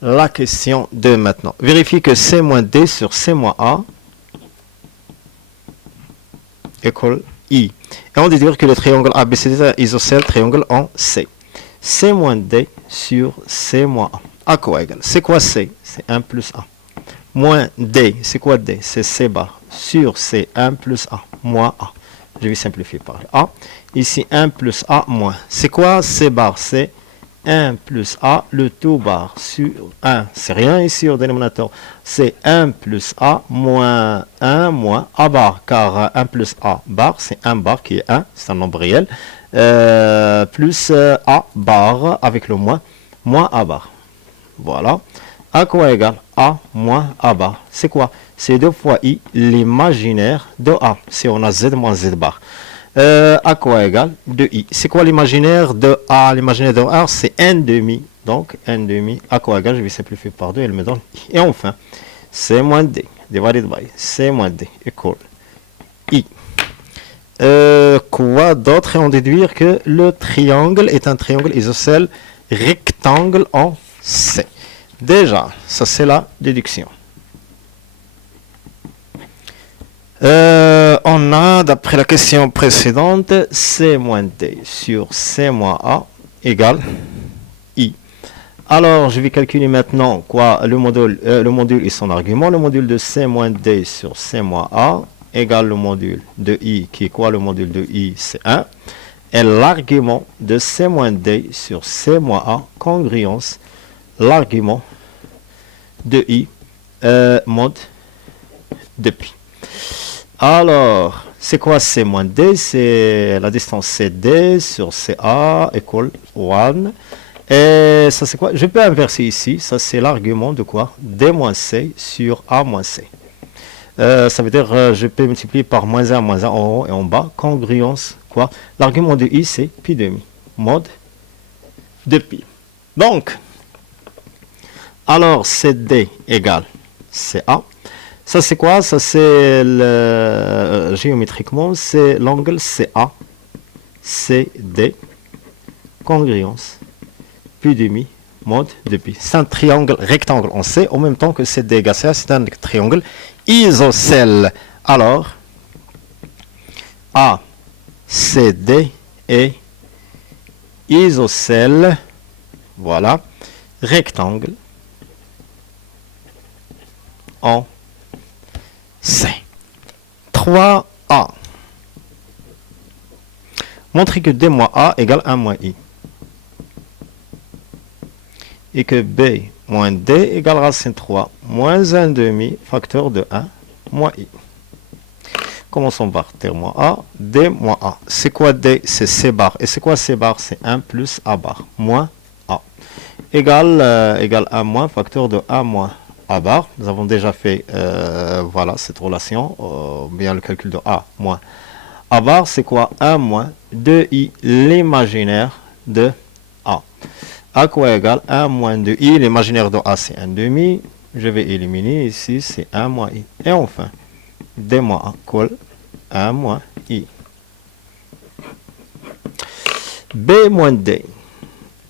La question 2 maintenant. Vérifie que c moins d sur c moins a égale i. Et on déduit que le triangle ABCD est un isocèle triangle en C. C moins D sur C moins A. À quoi égal? C'est quoi C? C'est 1 plus A. Moins D, c'est quoi D? C'est C bar sur C 1 plus A. Moins A. Je vais simplifier par A. Ici 1 plus A moins. C'est quoi C bar? C'est 1 plus A, le tout bar sur 1. C'est rien ici au dénominateur. C'est 1 plus A moins 1 moins A bar. Car 1 plus A bar, c'est 1 bar qui est 1. C'est un nombre réel. Plus A bar avec le moins A bar. Voilà. À quoi égale A moins A bar? C'est quoi? C'est 2 fois I, l'imaginaire de A. Si on a Z moins Z bar. À quoi égale 2i. C'est quoi l'imaginaire de A? L'imaginaire de A, c'est 1 demi. Donc, 1 demi. À quoi égale? Je vais simplifier par 2, elle me donne i. Et enfin, C moins D, divided by C moins D, égale i. Quoi d'autre? Et on déduire que le triangle est un triangle isocèle rectangle en C. Déjà, ça c'est la déduction. On a, d'après la question précédente, C moins D sur C moins A égale I. Alors, je vais calculer maintenant quoi le module et son argument. Le module de C moins D sur C moins A égale le module de I, qui est quoi? Le module de I, c'est 1. Et l'argument de C moins D sur C moins A, congruence, l'argument de I, mode de pi. Alors, c'est quoi C moins D? C'est la distance CD sur CA égale 1. Et ça, c'est quoi? Je peux inverser ici. Ça, c'est l'argument de quoi? D moins C sur A moins C. Ça veut dire, je peux multiplier par moins 1 en haut et en bas. Congruence, quoi? L'argument de I, c'est pi demi. Mode de pi. Donc, alors, CD égale CA. Ça, c'est quoi? Ça, c'est géométriquement, c'est l'angle CA, CD, congruence, pi demi, mode de pi. C'est un triangle rectangle en C, en même temps que CD égale CA, c'est un triangle isocèle. Alors, ACD est isocèle, voilà, rectangle en C. 3A. Montrer que D moins A égale 1 moins I. Et que B moins D égale racine 3 moins 1 demi facteur de 1 moins I. Commençons par D moins A. D moins A. C'est quoi D? C'est C bar. Et c'est quoi C bar? C'est 1 plus A bar. Moins A. Égale 1 moins facteur de 1 moins A bar. Nous avons déjà fait voilà cette relation, bien le calcul de A moins A bar, c'est quoi? 1 moins 2i l'imaginaire de A. À quoi égale 1 moins 2i, l'imaginaire de A c'est 1 demi, je vais éliminer ici, c'est 1 moins i. Et enfin, D moins A égale 1 moins i. B moins D.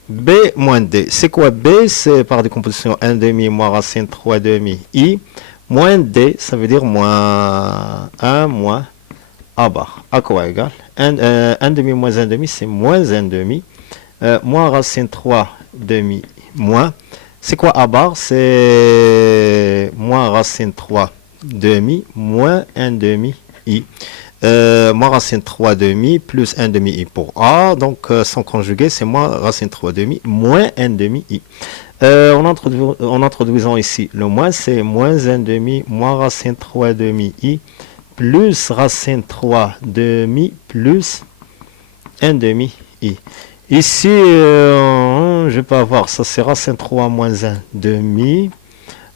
B moins D. C'est quoi B? C'est par décomposition 1 demi moins racine 3 demi I. Moins D, ça veut dire moins 1 moins A bar. À quoi égal 1 demi moins 1 demi, c'est moins 1 demi. Moins racine 3 demi moins. C'est quoi A bar? C'est moins racine 3 demi moins 1 demi I. Moins racine 3 demi plus 1 demi I pour A. Donc, sans conjuguer, c'est moins racine 3 demi moins 1 demi I. En introduisant ici le moins, c'est moins 1 demi moins racine 3 demi I plus racine 3 demi plus 1 demi I. Ici, je peux avoir, ça c'est racine 3 moins 1 demi.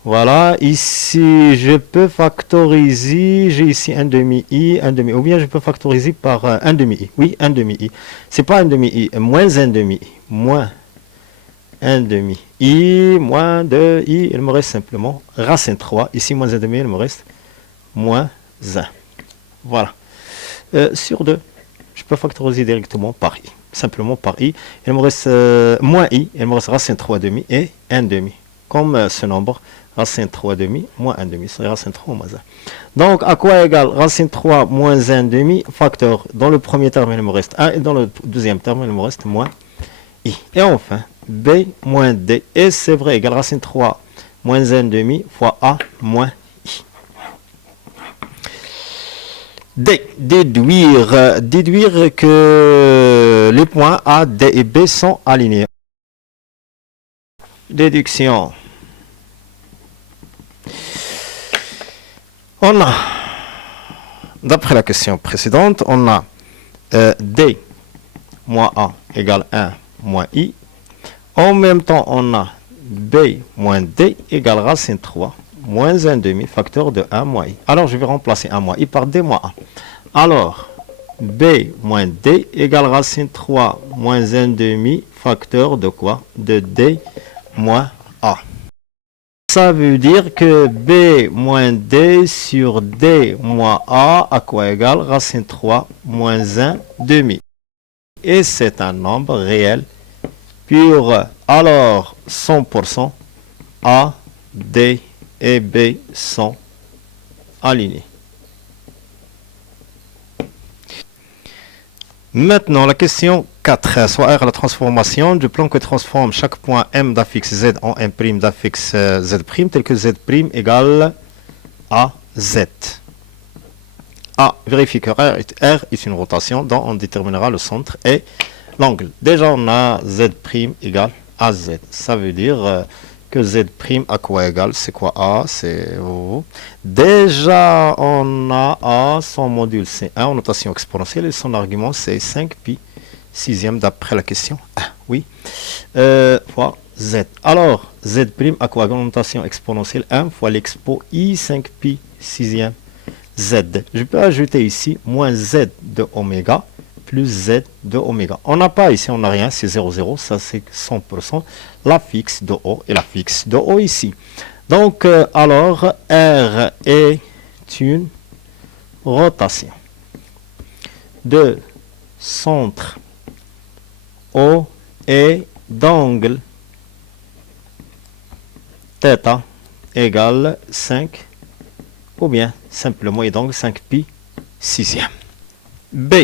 Voilà, ici, je peux factoriser, j'ai ici 1 demi I, 1 demi, ou bien je peux factoriser par 1 demi I. Oui, 1 demi I. C'est pas 1 demi I, moins 1 demi I, moins 1 demi I, moins 2 I, il me reste simplement racine 3. Ici, moins 1 demi, il me reste moins 1. Voilà. Sur 2, je peux factoriser directement par I. Simplement par I. Il me reste moins I, il me reste racine 3 demi et 1 demi. Comme ce nombre, racine 3 demi moins 1 demi, c'est racine 3 moins 1. Donc, à quoi égale racine 3 moins 1 demi, facteur. Dans le premier terme, il me reste 1 et dans le deuxième terme, il me reste moins I. Et enfin, B moins D. Et c'est vrai, égale racine 3 moins 1 demi fois A moins I. D. Déduire que les points A, D et B sont alignés. Déduction. On a, d'après la question précédente, on a D moins A égale 1 moins I. En même temps, on a B moins D égale racine 3 moins 1 demi, facteur de 1 moins I. Alors, je vais remplacer 1 moins I par D moins A. Alors, B moins D égale racine 3 moins 1 demi, facteur de quoi? De D moins A. Ça veut dire que B moins D sur D moins A à quoi égale racine 3 moins 1 demi. Et c'est un nombre réel pur. Alors, 100% A, D et B sont alignés. Maintenant, la question 4, soit R la transformation du plan que transforme chaque point M d'affixe Z en M' d'affixe Z', tel que Z' égale à Z. A, vérifie que R est une rotation dont on déterminera le centre et l'angle. Déjà, on a Z' égale à Z. Ça veut dire que Z' à quoi égale? C'est quoi A? C'est O. Déjà, on a A, son module c'est 1 en notation exponentielle et son argument c'est 5 pi sixième d'après la question 1. Oui. Fois Z. Alors, Z' à quoi égale en notation exponentielle 1 fois l'expo I 5 pi sixième Z. Je peux ajouter ici moins Z de oméga plus Z de oméga. On n'a pas ici, on n'a rien, c'est 0, 0, ça c'est 100%. La fixe de O et la fixe de O ici. Donc, alors, R est une rotation de centre O et d'angle θ égale 5 ou bien simplement et d'angle 5 pi sixième. B.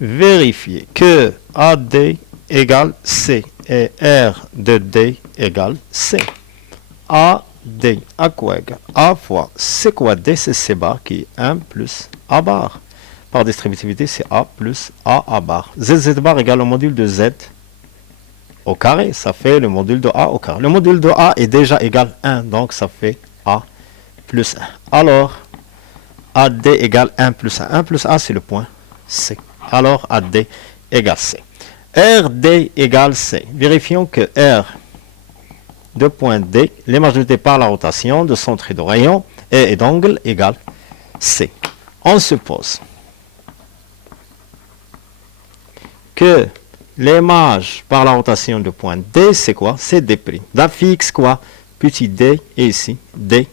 Vérifier que AD égale C et R de D égale C. AD à quoi égale? A fois c'est quoi D? C'est C bar qui est 1 plus A bar. Par distributivité, c'est A plus A bar. Z bar égale au module de Z au carré. Ça fait le module de A au carré. Le module de A est déjà égal 1, donc ça fait A plus 1. Alors, AD égale 1 plus 1. 1 plus A, c'est le point C. Alors, AD égale C. RD égale C. Vérifions que R de point D, les marges de départ, la rotation de centre et de rayon, et d'angle égale C. On suppose que les marges par la rotation de point D, c'est quoi? C'est D'. D'affixe quoi? Petit d et ici D'.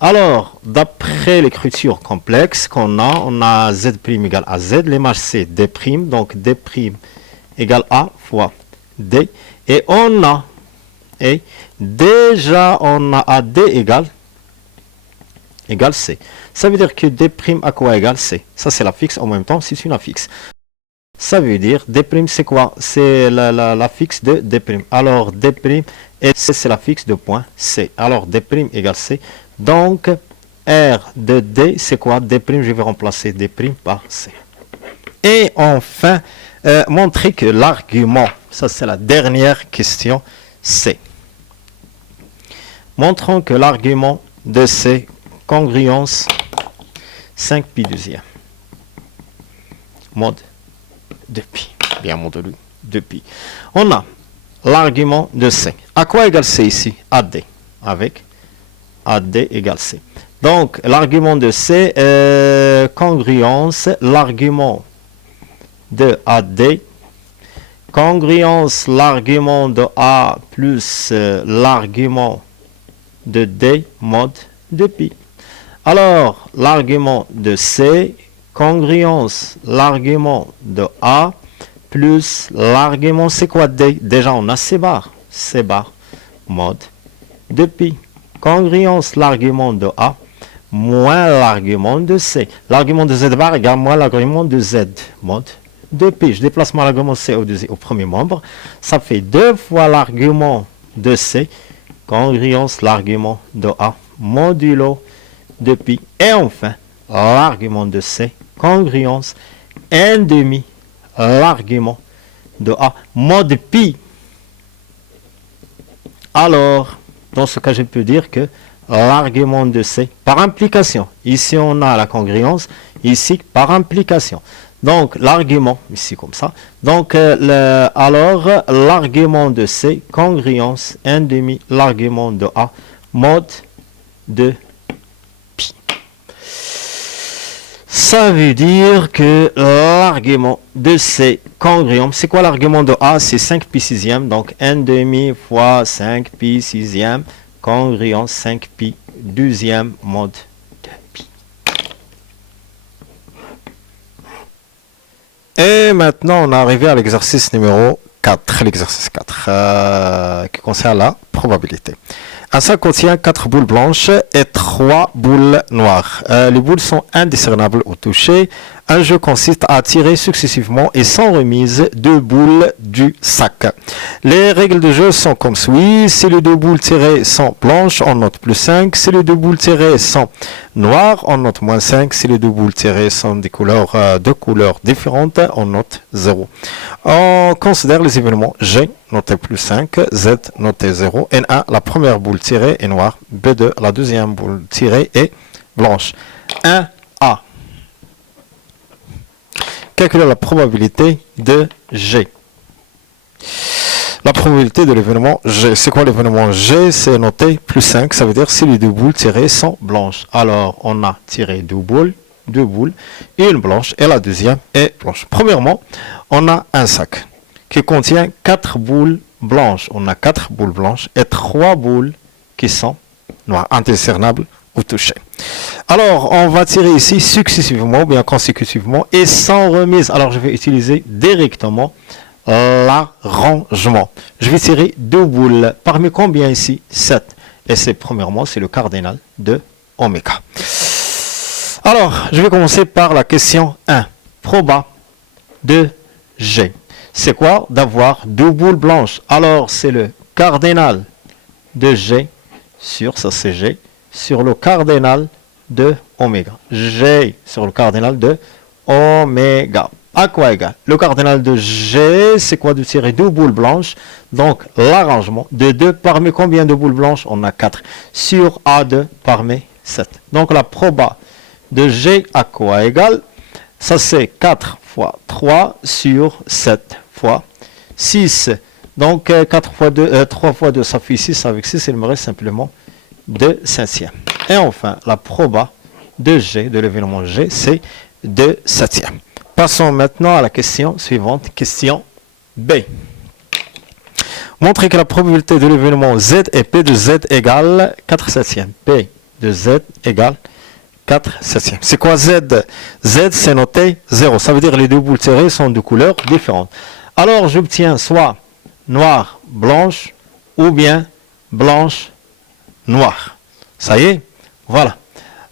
Alors, d'après l'écriture complexe qu'on a, on a Z' égale à Z, les marges c'est D', donc D' égale A fois D. Et on a, déjà on a AD égale C. Ça veut dire que D' à quoi égale C. Ça, c'est la fixe. En même temps, c'est une affixe. Ça veut dire D' c'est quoi? C'est la fixe de D'. Alors, D' et C, c'est la fixe de point C. Alors, D' égale C. Donc, R de D, c'est quoi? D', je vais remplacer D' par C. Et enfin, montrer que l'argument, ça c'est la dernière question, C. Montrons que l'argument de C, congruence 5 pi deuxième. Mode de pi. Bien entendu, de pi. On a l'argument de C. À quoi égale C ici? AD. Avec AD égale C. Donc, l'argument de C, congruence, l'argument de AD, congruence, l'argument de A plus l'argument de D, mode de pi. Alors, l'argument de C, congruence, l'argument de A plus l'argument, c'est quoi D? Déjà, on a C bar, mode de pi. Congruence, l'argument de A moins l'argument de C. L'argument de Z bar égale moins l'argument de Z, mode de pi. Je déplace mon argument C au premier membre. Ça fait 2 fois l'argument de C, congruence, l'argument de A, modulo de pi. Et enfin, l'argument de C, congruence, 1/2, l'argument de A, mode pi. Alors, dans ce cas, je peux dire que l'argument de C, par implication, ici on a la congruence, ici par implication. Donc, l'argument, ici comme ça. Donc, alors, l'argument de C, congruence, 1/2, l'argument de A, mode de pi. Ça veut dire que l'argument de C, congruent, c'est quoi l'argument de A? C'est 5 pi sixième, donc 1/2 fois 5 pi sixième, congruent 5 pi deuxième, mode de pi. Et maintenant, on est arrivé à l'exercice numéro 4, l'exercice 4, qui concerne la probabilité. Un sac contient 4 boules blanches et 3 boules noires. Les boules sont indiscernables au toucher. Un jeu consiste à tirer successivement et sans remise 2 boules du sac. Les règles de jeu sont comme suit. Si les 2 boules tirées sont blanches, on note plus 5. Si les 2 boules tirées sont noires, on note moins 5. Si les 2 boules tirées sont de couleurs différentes, on note 0. On considère les événements G, noté plus 5, Z, noté 0, N1, la première boule tirée est noire, B2, la deuxième boule tirée est blanche. 1A. Calculer la probabilité de G. La probabilité de l'événement G. C'est quoi l'événement G? C'est noté plus 5, ça veut dire si les 2 boules tirées sont blanches. Alors, on a tiré 2 boules, une blanche et la deuxième est blanche. Premièrement, on a un sac qui contient 4 boules blanches. On a 4 boules blanches et 3 boules qui sont noires, indiscernables au toucher. Alors, on va tirer ici successivement, bien consécutivement et sans remise. Alors, je vais utiliser directement l'arrangement. Je vais tirer 2 boules. Parmi combien ici? 7. Et c'est premièrement, c'est le cardinal de oméga. Alors, je vais commencer par la question 1. Proba de G. C'est quoi? D'avoir 2 boules blanches. Alors, c'est le cardinal de G sur, ça c'est G, sur le cardinal de oméga. G sur le cardinal de oméga. À quoi égal? Le cardinal de G, c'est quoi? De tirer 2 boules blanches. Donc, l'arrangement de 2 parmi combien de boules blanches? On a 4. Sur A2 parmi 7. Donc, la proba de G à quoi égal? Ça, c'est 4 fois 3 sur 7 fois 6. Donc, 4 fois 2, 3 fois 2, ça fait 6. Avec 6, il me reste simplement 2 cinquièmes. Et enfin, la proba de G, de l'événement G, c'est 2 septièmes. Passons maintenant à la question suivante, question B. Montrez que la probabilité de l'événement Z et P de Z égale 4 septièmes. P de Z égale 4 septièmes. C'est quoi Z? Z, c'est noté 0. Ça veut dire que les 2 boules tirées sont de couleurs différentes. Alors, j'obtiens soit noir, blanche, ou bien blanche, noire. Ça y est? Voilà.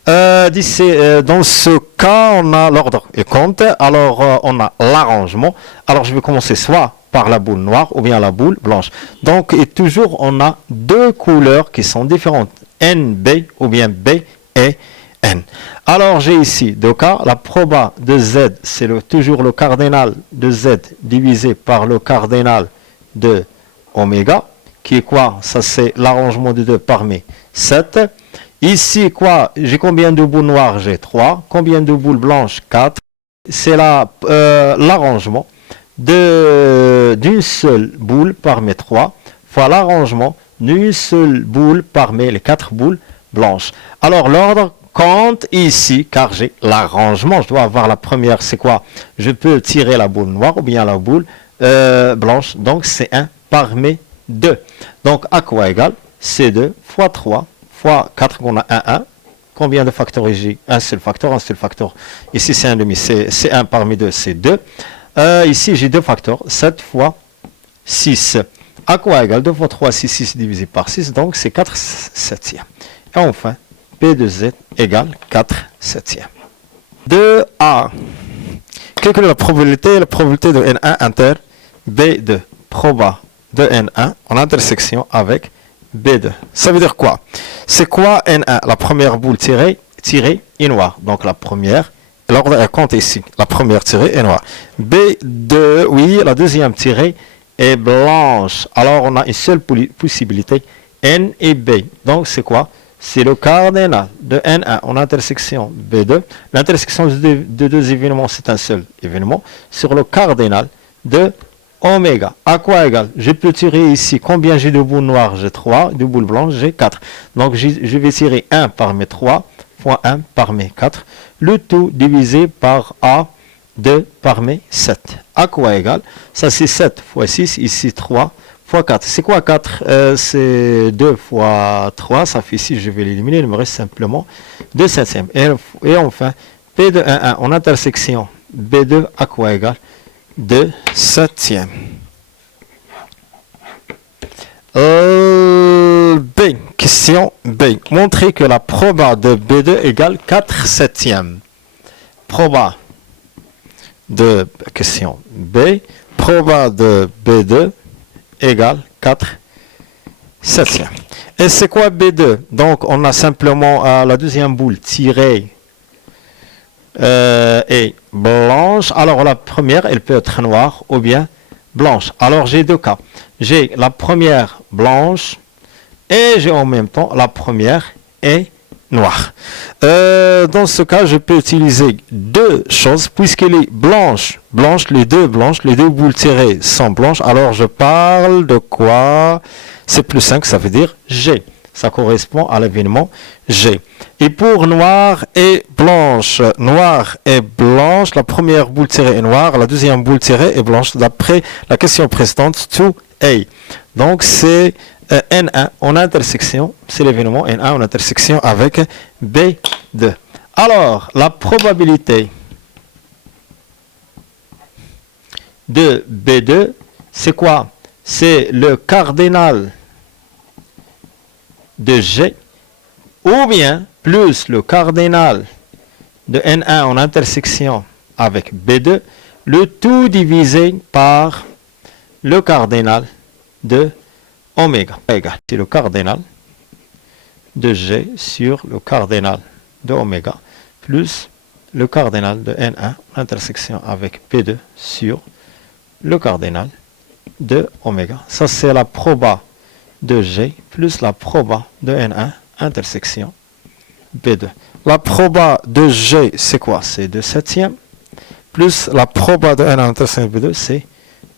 Dans ce cas, on a l'ordre et compte. Alors, on a l'arrangement. Alors, je vais commencer soit par la boule noire ou bien la boule blanche. Donc, et toujours, on a deux couleurs qui sont différentes. NB ou bien B et N. Alors, j'ai ici deux cas. La proba de Z, c'est toujours le cardinal de Z divisé par le cardinal de oméga, qui est quoi? Ça, c'est l'arrangement de 2 parmi 7. Ici, quoi? J'ai combien de boules noires? J'ai 3. Combien de boules blanches? 4. C'est l'arrangement d'une seule boule parmi 3 fois l'arrangement d'une seule boule parmi les 4 boules blanches. Alors, l'ordre compte ici, car j'ai l'arrangement. Je dois avoir la première, c'est quoi? Je peux tirer la boule noire ou bien la boule blanche. Donc, c'est 1 parmi 2. Donc, à quoi égale? C2 fois 3 fois 4, on a 1. Combien de facteurs j'ai? Un seul facteur. Ici, c'est 1,5. C'est 1 parmi 2, c'est 2. Ici, j'ai 2 facteurs. 7 fois 6. À quoi égale? 2 fois 3, 6 divisé par 6. Donc, c'est 4 septièmes. Et enfin, P de Z égale 4 septièmes. 2A. Quelle est la probabilité? La probabilité de N1 inter B2. Proba de N1 en intersection avec B2. Ça veut dire quoi? C'est quoi N1? La première boule tirée est noire. Donc la première, l'ordre est compte ici. La première tirée est noire. B2, oui, la deuxième tirée est blanche. Alors on a une seule possibilité, N et B. Donc c'est quoi? C'est le cardinal de N1 en intersection B2. L'intersection de deux événements, c'est un seul événement. Sur le cardinal de oméga. À quoi égale? Je peux tirer ici. Combien j'ai de boules noires? J'ai 3. De boules blanches, j'ai 4. Donc, je vais tirer 1 parmi 3 fois 1 parmi 4. Le tout divisé par A, 2 parmi 7. À quoi égale? Ça, c'est 7 fois 6. Ici, 3 fois 4. C'est quoi 4? C'est 2 fois 3. Ça fait 6. Je vais l'éliminer. Il me reste simplement 2 septièmes. Et enfin, P de 1 en intersection B2 à quoi égale? 2 septièmes. B. Question B. Montrer que la proba de B2 égale 4 septièmes. Proba de question B. Proba de B2 égale 4 septièmes. Et c'est quoi B2? Donc, on a simplement la deuxième boule tirée et blanche. Alors la première, elle peut être noire ou bien blanche. Alors j'ai deux cas. J'ai la première blanche et j'ai en même temps la première est noire. Dans ce cas, je peux utiliser deux choses puisqu'elle est blanche. Les deux boules tirées sont blanches. Alors je parle de quoi? C'est plus 5, ça veut dire G. Ça correspond à l'événement G. Et pour noir et blanche, la première boule tirée est noire, la deuxième boule tirée est blanche, d'après la question précédente, 2A. Donc c'est N1 en intersection, c'est l'événement N1 en intersection avec B2. Alors, la probabilité de B2, c'est quoi? C'est le cardinal de G ou bien plus le cardinal de N1 en intersection avec B2, le tout divisé par le cardinal de oméga. C'est le cardinal de G sur le cardinal de oméga plus le cardinal de N1 en intersection avec B2 sur le cardinal de oméga. Ça, c'est la proba de G plus la proba de N1 intersection B2. La proba de G, c'est quoi? C'est 2 septièmes. Plus la proba de N1 intersection B2, c'est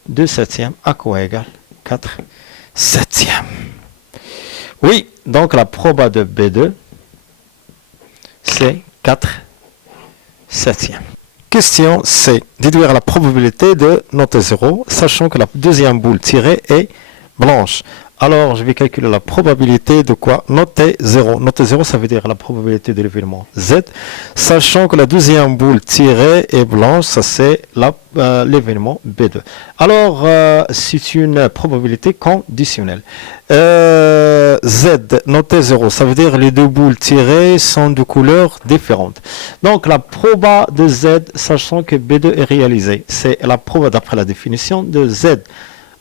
2 septièmes. À quoi égale 4 septièmes. Oui, donc la proba de B2, c'est 4 septièmes. Question C. Déduire la probabilité de noter 0, sachant que la deuxième boule tirée est blanche. Alors, je vais calculer la probabilité de quoi? Noter 0. Noter 0, ça veut dire la probabilité de l'événement Z, sachant que la deuxième boule tirée est blanche, ça c'est l'événement B2. Alors, c'est une probabilité conditionnelle. Z, noter 0, ça veut dire les deux boules tirées sont de couleurs différentes. Donc, la proba de Z, sachant que B2 est réalisé, c'est la proba d'après la définition de Z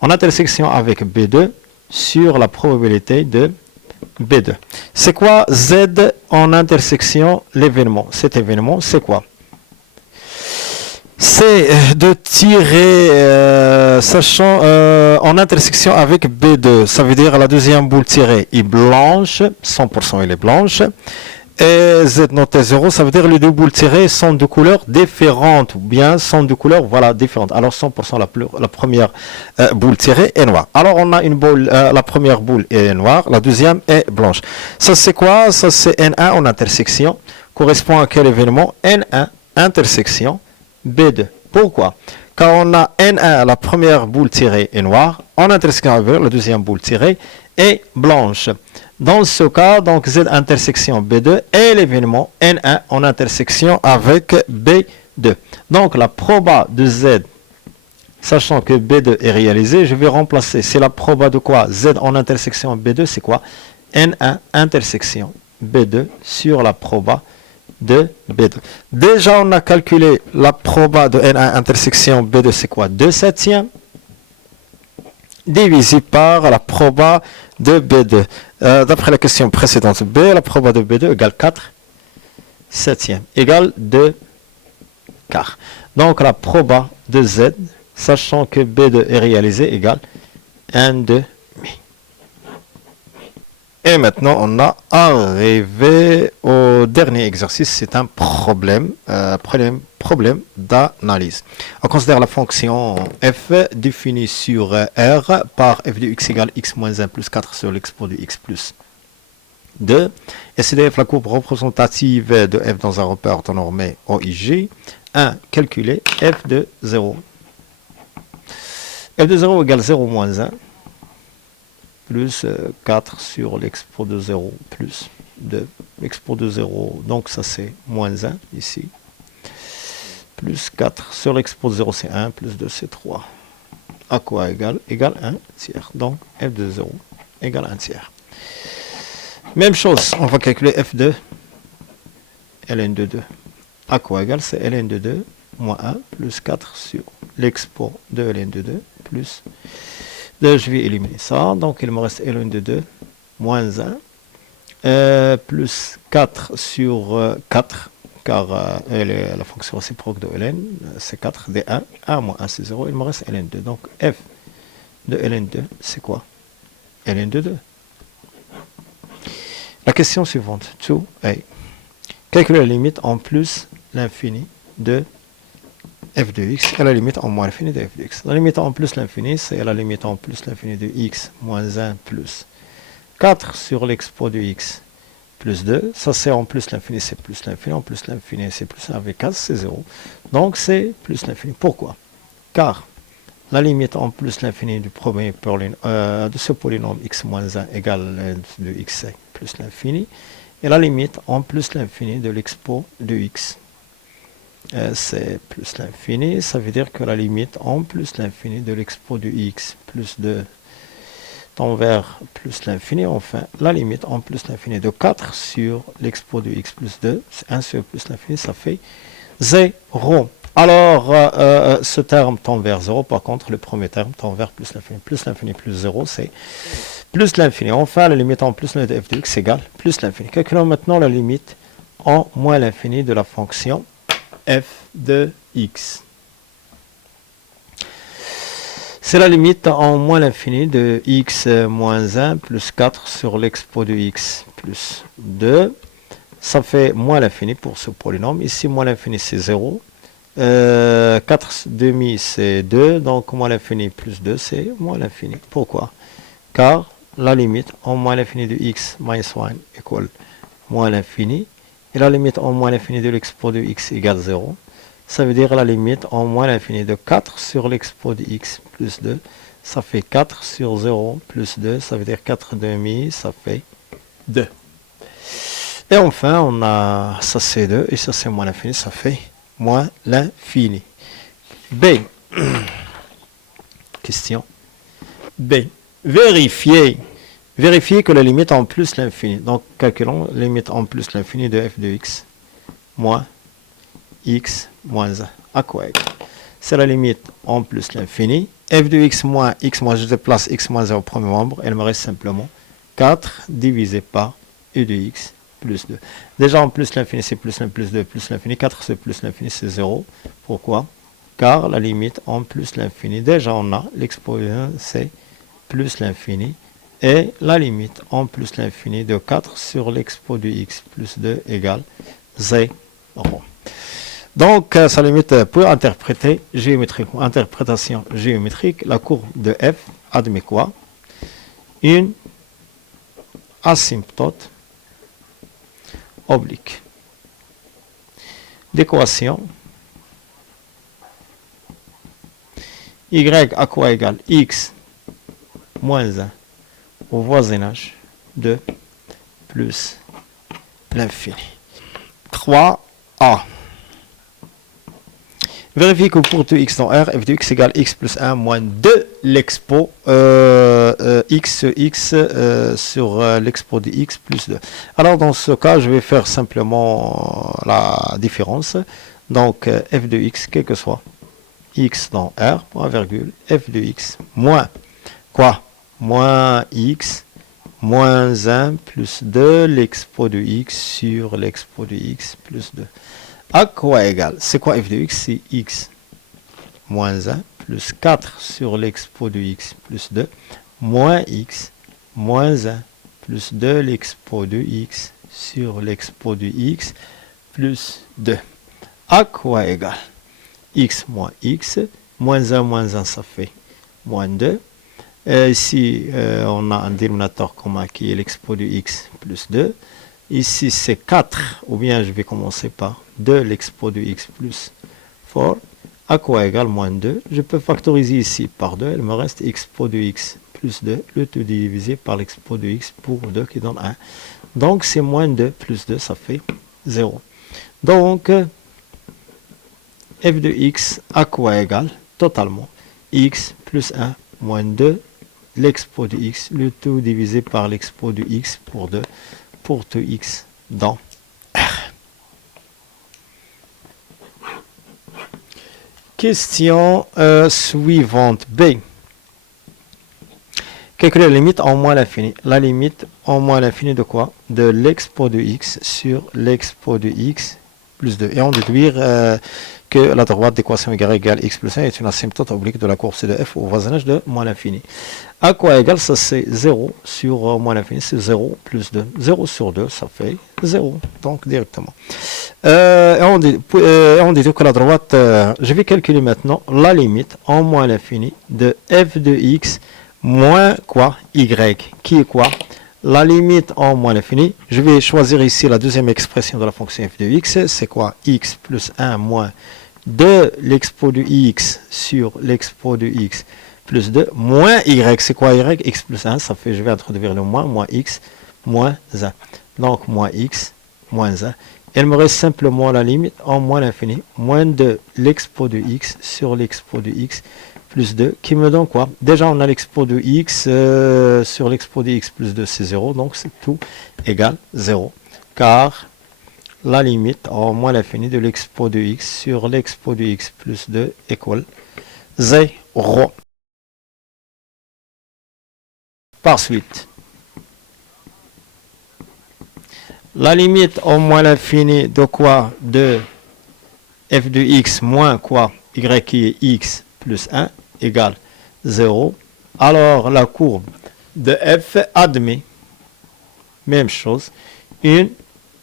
en intersection avec B2 sur la probabilité de B2. C'est quoi Z en intersection l'événement? Cet événement, c'est quoi? C'est de tirer, sachant en intersection avec B2. Ça veut dire la deuxième boule tirée est blanche, 100% elle est blanche. Et Z noté 0, ça veut dire les deux boules tirées sont de couleurs différentes, ou bien sont de couleurs, voilà, différentes. Alors 100% la première boule tirée est noire. Alors on a une boule, la première boule est noire, la deuxième est blanche. Ça c'est quoi? Ça c'est N1 en intersection, correspond à quel événement? N1 intersection B2. Pourquoi? Quand on a N1, la première boule tirée est noire, en intersection avec la deuxième boule tirée est blanche. Dans ce cas, donc Z intersection B2 est l'événement N1 en intersection avec B2. Donc la proba de Z, sachant que B2 est réalisé, je vais remplacer. C'est la proba de quoi? Z en intersection B2, c'est quoi? N1 intersection B2 sur la proba de B2. Déjà, on a calculé la proba de N1 intersection B2, c'est quoi? 2/7 divisé par la proba de B2. D'après la question précédente, B, la proba de B2 égale 4/7 égale 2 quarts. Donc la proba de Z, sachant que B2 est réalisé, égale 1/2. Et maintenant, on a arrivé au dernier exercice. C'est un problème d'analyse. On considère la fonction f définie sur R par f de x égale x moins 1 plus 4 sur l'expo de x plus 2. Et c'est la courbe représentative de f dans un repère normé OIG. 1. Calculer f de 0. F de 0 égale 0 moins 1. Plus 4 sur l'expo de 0 plus 2. L'expo de 0, donc ça c'est moins 1 ici. Plus 4 sur l'expo de 0 c'est 1, plus 2 c'est 3. À quoi égale? Égale 1 tiers. Donc f de 0 égale 1 tiers. Même chose, on va calculer f de ln de 2. À quoi égale? C'est ln de 2 moins 1 plus 4 sur l'expo de ln de 2 plus 2, je vais éliminer ça. Donc, il me reste ln de 2 moins 1 plus 4 sur 4, car la fonction réciproque de ln, c'est 4, d1, 1 moins 1, c'est 0. Il me reste ln 2. Donc, f de ln 2, c'est quoi? Ln de 2. La question suivante, 2a. Calculer la limite en plus l'infini de f de x et la limite en moins l'infini de f de x. La limite en plus l'infini, c'est la limite en plus l'infini de x moins 1 plus 4 sur l'expo de x plus 2. Ça, c'est en plus l'infini, c'est plus l'infini. En plus l'infini, c'est plus 1 avec 4, c'est 0. Donc, c'est plus l'infini. Pourquoi? Car la limite en plus l'infini du premier de ce polynôme x moins 1 égale de x plus l'infini. Et la limite en plus l'infini de l'expo de x. C'est plus l'infini, ça veut dire que la limite en plus l'infini de l'expo de x plus 2 tend vers plus l'infini, enfin la limite en plus l'infini de 4 sur l'expo de x plus 2, c'est 1 sur plus l'infini, ça fait 0. Alors ce terme tend vers 0, par contre le premier terme tend vers plus l'infini plus 0, c'est plus l'infini. Enfin la limite en plus l'infini de f de x égale plus l'infini. Calculons maintenant la limite en moins l'infini de la fonction f de x. C'est la limite en moins l'infini de x moins 1 plus 4 sur l'expo de x plus 2. Ça fait moins l'infini pour ce polynôme. Ici, moins l'infini, c'est 0. 4 demi, c'est 2. Donc, moins l'infini plus 2, c'est moins l'infini. Pourquoi? Car la limite en moins l'infini de x minus 1 égale moins l'infini. Et la limite en moins l'infini de l'expo de x égale 0. Ça veut dire la limite en moins l'infini de 4 sur l'expo de x plus 2. ça fait 4 sur 0 plus 2, ça veut dire 4 demi, ça fait 2. Et enfin, on a ça c'est 2 et ça c'est moins l'infini, ça fait moins l'infini. B. Question B. Vérifier que la limite en plus l'infini. Donc, calculons la limite en plus l'infini de f de x moins x moins 1. À quoi égal? C'est la limite en plus l'infini. F de x moins, je déplace x moins 1 au premier membre. Elle me reste simplement 4 divisé par u de x plus 2. Déjà en plus l'infini, c'est plus 1 plus 2 plus l'infini. 4 c'est plus l'infini, c'est 0. Pourquoi? Car la limite en plus l'infini, déjà on a l'exposant, c'est plus l'infini. Et la limite en plus l'infini de 4 sur l'expo de x plus 2 égale 0. Donc, ça limite pour interpréter géométriquement, interprétation géométrique, la courbe de f admet quoi? Une asymptote oblique d'équation y à quoi égale x moins 1 au voisinage de plus l'infini. 3a. Vérifiez que pour tout x dans R, f de x égale x plus 1 moins 2 l'expo x sur l'expo de x plus 2. Alors dans ce cas, je vais faire simplement la différence. Donc f de x, quel que soit x dans R, point virgule, f de x moins quoi? Moins x moins 1 plus 2 l'expo de x sur l'expo de x plus 2. À quoi égal? C'est quoi f de x? C'est x moins 1 plus 4 sur l'expo de x plus 2 moins x moins 1 plus 2 l'expo de x sur l'expo de x plus 2. À quoi égal? X moins 1 ça fait moins 2. Ici, on a un dénominateur commun qui est l'expo de x plus 2. Ici, c'est 4, ou bien je vais commencer par 2 l'expo de x plus 4. À quoi égale moins 2? Je peux factoriser ici par 2. Il me reste expo de x plus 2, le tout divisé par l'expo de x pour 2 qui donne 1. Donc, c'est moins 2 plus 2, ça fait 0. Donc, f de x à quoi égale? Totalement x plus 1 moins 2 l'expo de x, le tout divisé par l'expo de x pour 2, pour tout x dans R. Question suivante B. Calculer la limite en moins l'infini. La limite en moins l'infini de quoi? De l'expo de x sur l'expo de x plus 2. Et on déduire que la droite d'équation y égale x plus 1 est une asymptote oblique de la courbe C de f au voisinage de moins l'infini. À quoi égale? Ça c'est 0 sur moins l'infini, c'est 0 plus 2. 0 sur 2, ça fait 0, donc directement. Et on déduit que la droite, je vais calculer maintenant la limite en moins l'infini de f de x moins quoi? Y, qui est quoi? La limite en moins l'infini, je vais choisir ici la deuxième expression de la fonction f de x, c'est quoi? X plus 1 moins 2 l'expo de x sur l'expo de x plus 2 moins y, c'est quoi y? X plus 1, ça fait, je vais introduire le moins x moins 1. Donc moins x moins 1. Il me reste simplement la limite en moins l'infini, moins 2 l'expo de x sur l'expo de x plus 2, qui me donne quoi? Déjà, on a l'expo de x sur l'expo de x plus 2, c'est 0, donc c'est tout égal 0. Car la limite en moins l'infini de l'expo de x sur l'expo de x plus 2 égale 0. Par suite, la limite en moins l'infini de quoi? De f de x moins quoi? Y qui est x plus 1 égale 0. Alors la courbe de f admet, même chose, une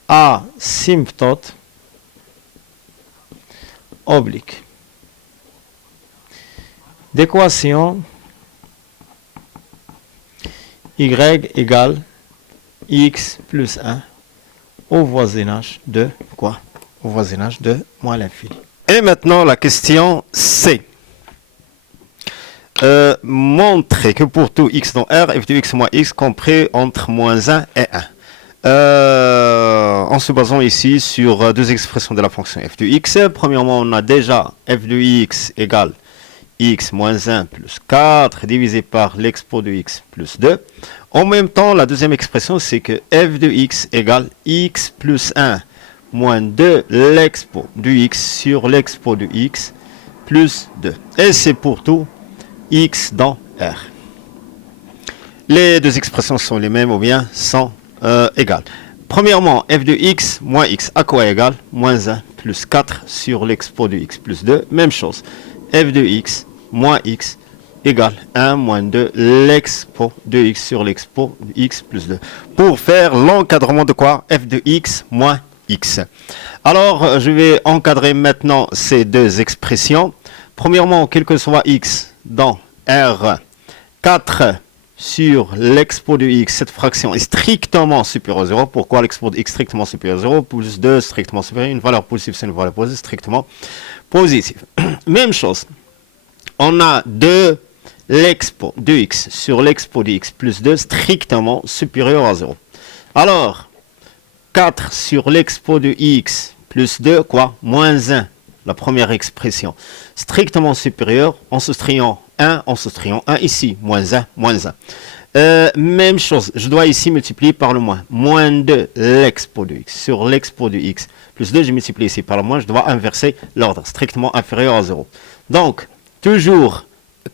asymptote oblique d'équation y égale x plus 1 au voisinage de quoi? Au voisinage de moins l'infini. Et maintenant la question C. montrer que pour tout x dans R, f de x moins x compris entre moins 1 et 1. En se basant ici sur deux expressions de la fonction f de x. Premièrement, on a déjà f de x égale x moins 1 plus 4 divisé par l'expo de x plus 2. En même temps, la deuxième expression, c'est que f de x égale x plus 1 moins 2 l'expo de x sur l'expo de x plus 2. Et c'est pour tout x dans R. Les deux expressions sont les mêmes ou bien sont égales. Premièrement, f de x moins x à quoi égale? Moins 1 plus 4 sur l'expo de x plus 2. Même chose. f de x moins x égale 1 moins 2 l'expo de x sur l'expo de x plus 2. Pour faire l'encadrement de quoi? F de x moins x. Alors, je vais encadrer maintenant ces deux expressions. Premièrement, quel que soit x dans R, 4 sur l'expo de x, cette fraction est strictement supérieure à 0. Pourquoi l'expo de x strictement supérieure à 0? Plus 2 strictement supérieur. Une valeur positive, c'est une valeur positive, strictement positive. Même chose. On a 2 l'expo de x sur l'expo de x plus 2 strictement supérieur à 0. Alors, 4 sur l'expo de x plus 2, quoi? Moins 1. La première expression. Strictement supérieure en soustrayant 1, en soustrayant 1 ici. Moins 1, moins 1. Même chose. Je dois ici multiplier par le moins. Moins 2 l'expo de x sur l'expo de x plus 2. Je multiplie ici par le moins. Je dois inverser l'ordre. Strictement inférieur à 0. Donc, toujours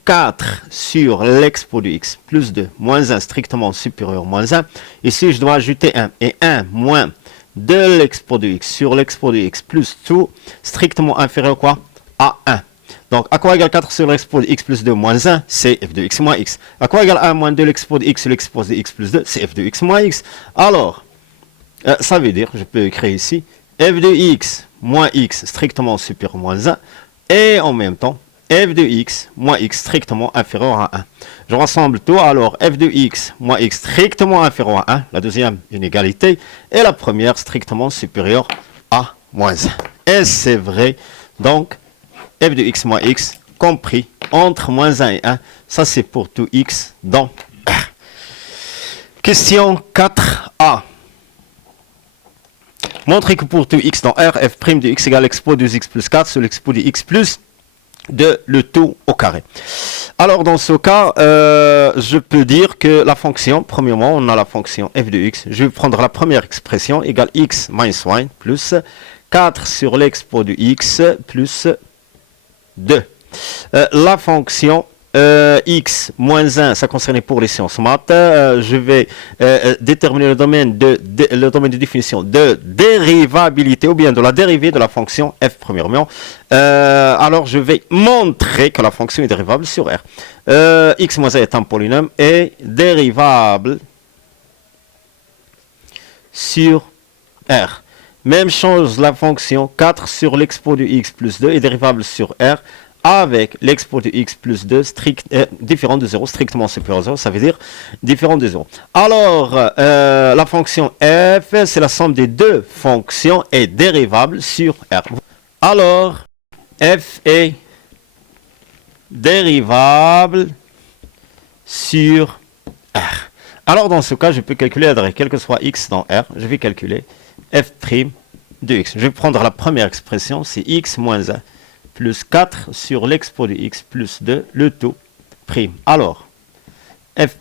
4 sur l'expo de x plus 2 moins 1 strictement supérieur moins 1. Ici, je dois ajouter 1 et 1 moins 2 l'expo de x sur l'expo de x plus tout strictement inférieur quoi? À 1. Donc, à quoi égale 4 sur l'expo de x plus 2 moins 1? C'est f de x moins x. À quoi égale 1 moins 2 l'expo de x sur l'expo de x plus 2? C'est f de x moins x. Alors, ça veut dire, je peux écrire ici, f de x moins x strictement supérieur à moins 1 et en même temps, f de x moins x strictement inférieur à 1. Je rassemble tout, alors f de x moins x strictement inférieur à 1, la deuxième une égalité, et la première strictement supérieure à moins 1. Et c'est vrai, donc f de x moins x compris entre moins 1 et 1, ça c'est pour tout x dans R. Question 4a. Montrez que pour tout x dans R, f' de x égale l'expo de x plus 4 sur l'expo de x plus de le tout au carré. Alors dans ce cas, je peux dire que la fonction, premièrement, on a la fonction f de x. Je vais prendre la première expression égale x minus 1 plus 4 sur l'expo de x plus 2. La fonction x moins 1, ça concernait pour les sciences maths. Je vais déterminer le domaine de définition de dérivabilité ou bien de la dérivée de la fonction f premièrement. Alors je vais montrer que la fonction est dérivable sur R. X moins 1 est un polynôme et dérivable sur R. Même chose, la fonction 4 sur l'expo de x plus 2 est dérivable sur R avec l'expo de x plus 2 différent de 0, strictement supérieur à 0, ça veut dire différent de 0. Alors, la fonction f, c'est la somme des deux fonctions et dérivable sur R. Alors, f est dérivable sur R. Alors, dans ce cas, je peux calculer, quel que soit x dans R, je vais calculer f' de x. Je vais prendre la première expression, c'est x moins 1 plus 4 sur l'expo de x plus 2, le tout prime. Alors, f'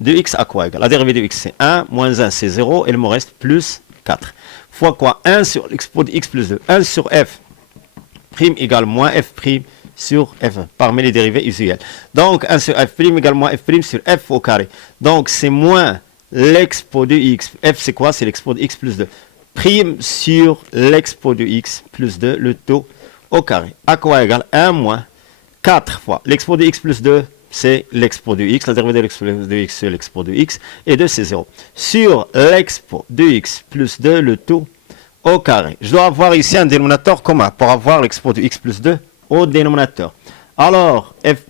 de x à quoi égale? La dérivée de x c'est 1, moins 1 c'est 0, et il me reste plus 4. Fois quoi? 1 sur l'expo de x plus 2. 1 sur f' égale moins f' sur f parmi les dérivées usuelles. Donc, 1 sur f' égale moins f' sur f au carré. Donc, c'est moins l'expo de x. F c'est quoi? C'est l'expo de x plus 2. Prime sur l'expo de x plus 2, le tout au carré. À quoi égale 1 moins 4 fois l'expo de x plus 2, c'est l'expo de x, la dérivée de l'expo de x c'est l'expo de x, et 2 c'est 0. Sur l'expo de x plus 2, le tout au carré. Je dois avoir ici un dénominateur commun pour avoir l'expo de x plus 2 au dénominateur. Alors, f'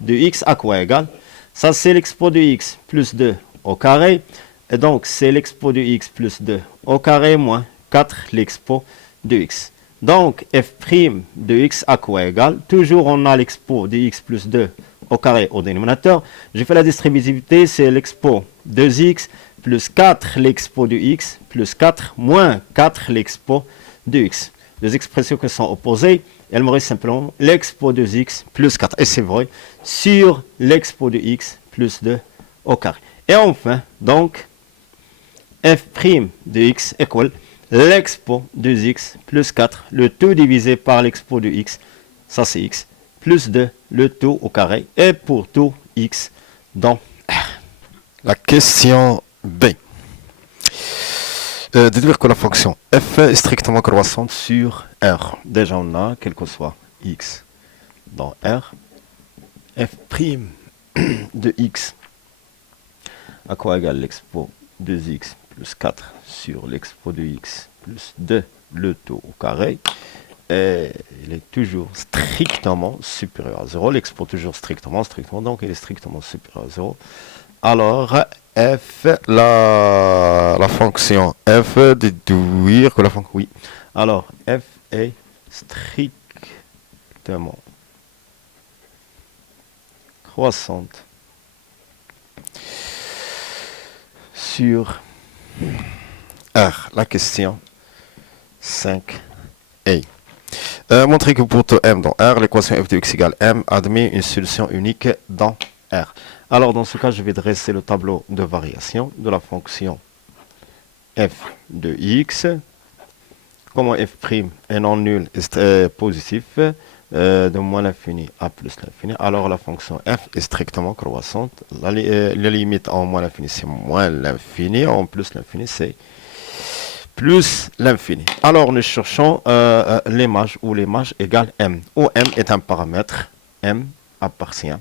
de x à quoi égale? Ça c'est l'expo de x plus 2 au carré, et donc c'est l'expo de x plus 2 au carré moins 4 l'expo de x. Donc, f' de x à quoi égale? Toujours, on a l'expo de x plus 2 au carré au dénominateur. J'ai fait la distributivité, c'est l'expo 2x plus 4 l'expo de x plus 4 moins 4 l'expo de x. Les expressions qui sont opposées, elles me restent simplement l'expo de x plus 4. Et c'est vrai, sur l'expo de x plus 2 au carré. Et enfin, donc, f' de x égale l'expo de x plus 4, le tout divisé par l'expo de x, ça c'est x, plus 2, le tout au carré, et pour tout x dans R. La question B. Déduire que la fonction f est strictement croissante sur R. Déjà on a, quel que soit x dans R, f' de x à quoi égale l'expo de x plus 4 sur l'expo de x plus 2 le tout au carré, et il est toujours strictement supérieur à 0. L'expo toujours strictement, donc il est strictement supérieur à 0. Alors, F, la fonction f, déduire que la fonction... Oui. Alors, f est strictement croissante sur R. La question 5a. Montrer que pour tout m dans R, l'équation f de x égale m admet une solution unique dans R. Alors, dans ce cas, je vais dresser le tableau de variation de la fonction f de x. Comment f' est non nul est positif, de moins l'infini à plus l'infini, alors la fonction f est strictement croissante. La limite en moins l'infini, c'est moins l'infini, en plus l'infini, c'est plus l'infini. Alors, nous cherchons l'image où l'image égale m, où m est un paramètre, m appartient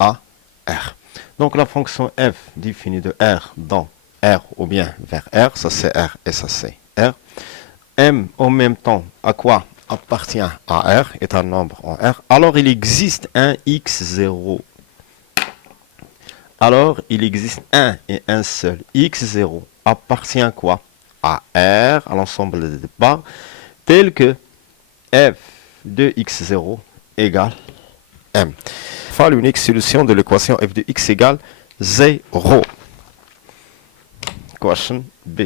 à R. Donc, la fonction f définie de R dans R ou bien vers R, ça c'est R et ça c'est R. M en même temps à quoi appartient à R, est un nombre en R. Alors, il existe un x0. Alors, il existe un et un seul x0 appartient à quoi? À R, à l'ensemble des départ, tel que f de x0 égale m. Enfin, l'unique solution de l'équation f de x égale 0. Question B.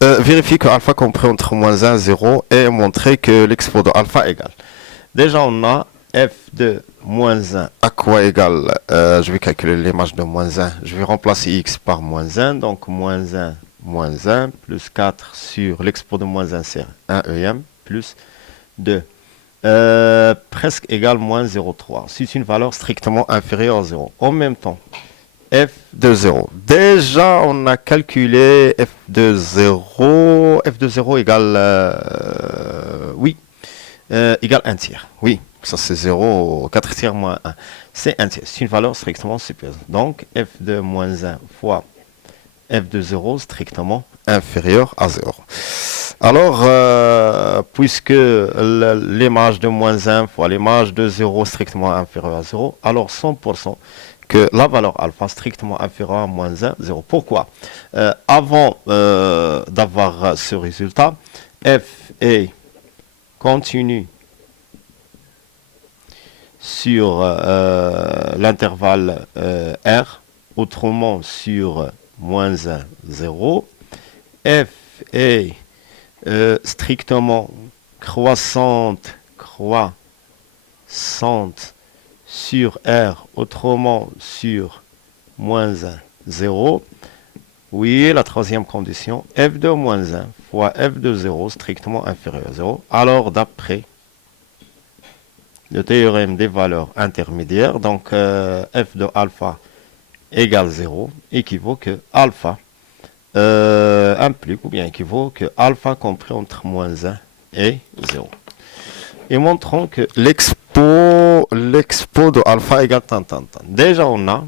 Vérifier que alpha compris entre moins 1 et 0 et montrer que l'expo de alpha égale. Déjà, on a f de moins 1 à quoi égale, je vais calculer l'image de moins 1. Je vais remplacer x par moins 1. Donc, moins 1 plus 4 sur l'expo de moins 1, c'est 1 EM plus 2. Presque égal moins 0,3. C'est une valeur strictement inférieure à 0. En même temps, f de 0. Déjà, on a calculé f de 0. F de 0 égale, oui, égale 1 tiers. Oui, ça c'est 0, 4 tiers moins 1. C'est 1 tiers. C'est une valeur strictement supérieure. Donc, f de moins 1 fois f de 0 strictement inférieur à 0. Alors, puisque l'image de moins 1 fois l'image de 0 strictement inférieure à 0, alors 100% que la valeur alpha strictement inférieure à moins 1, 0. Pourquoi? Avant d'avoir ce résultat, f est continu sur l'intervalle R, autrement sur moins 1, 0. F est strictement croissante sur R, autrement sur moins 1, 0. Oui, la troisième condition, f de moins 1 fois f de 0 strictement inférieur à 0. Alors, d'après le théorème des valeurs intermédiaires, donc f de alpha égale 0, équivaut que alpha implique ou bien équivaut que alpha compris entre moins 1 et 0. Et montrons que l'expo de alpha égale tant. Déjà, on a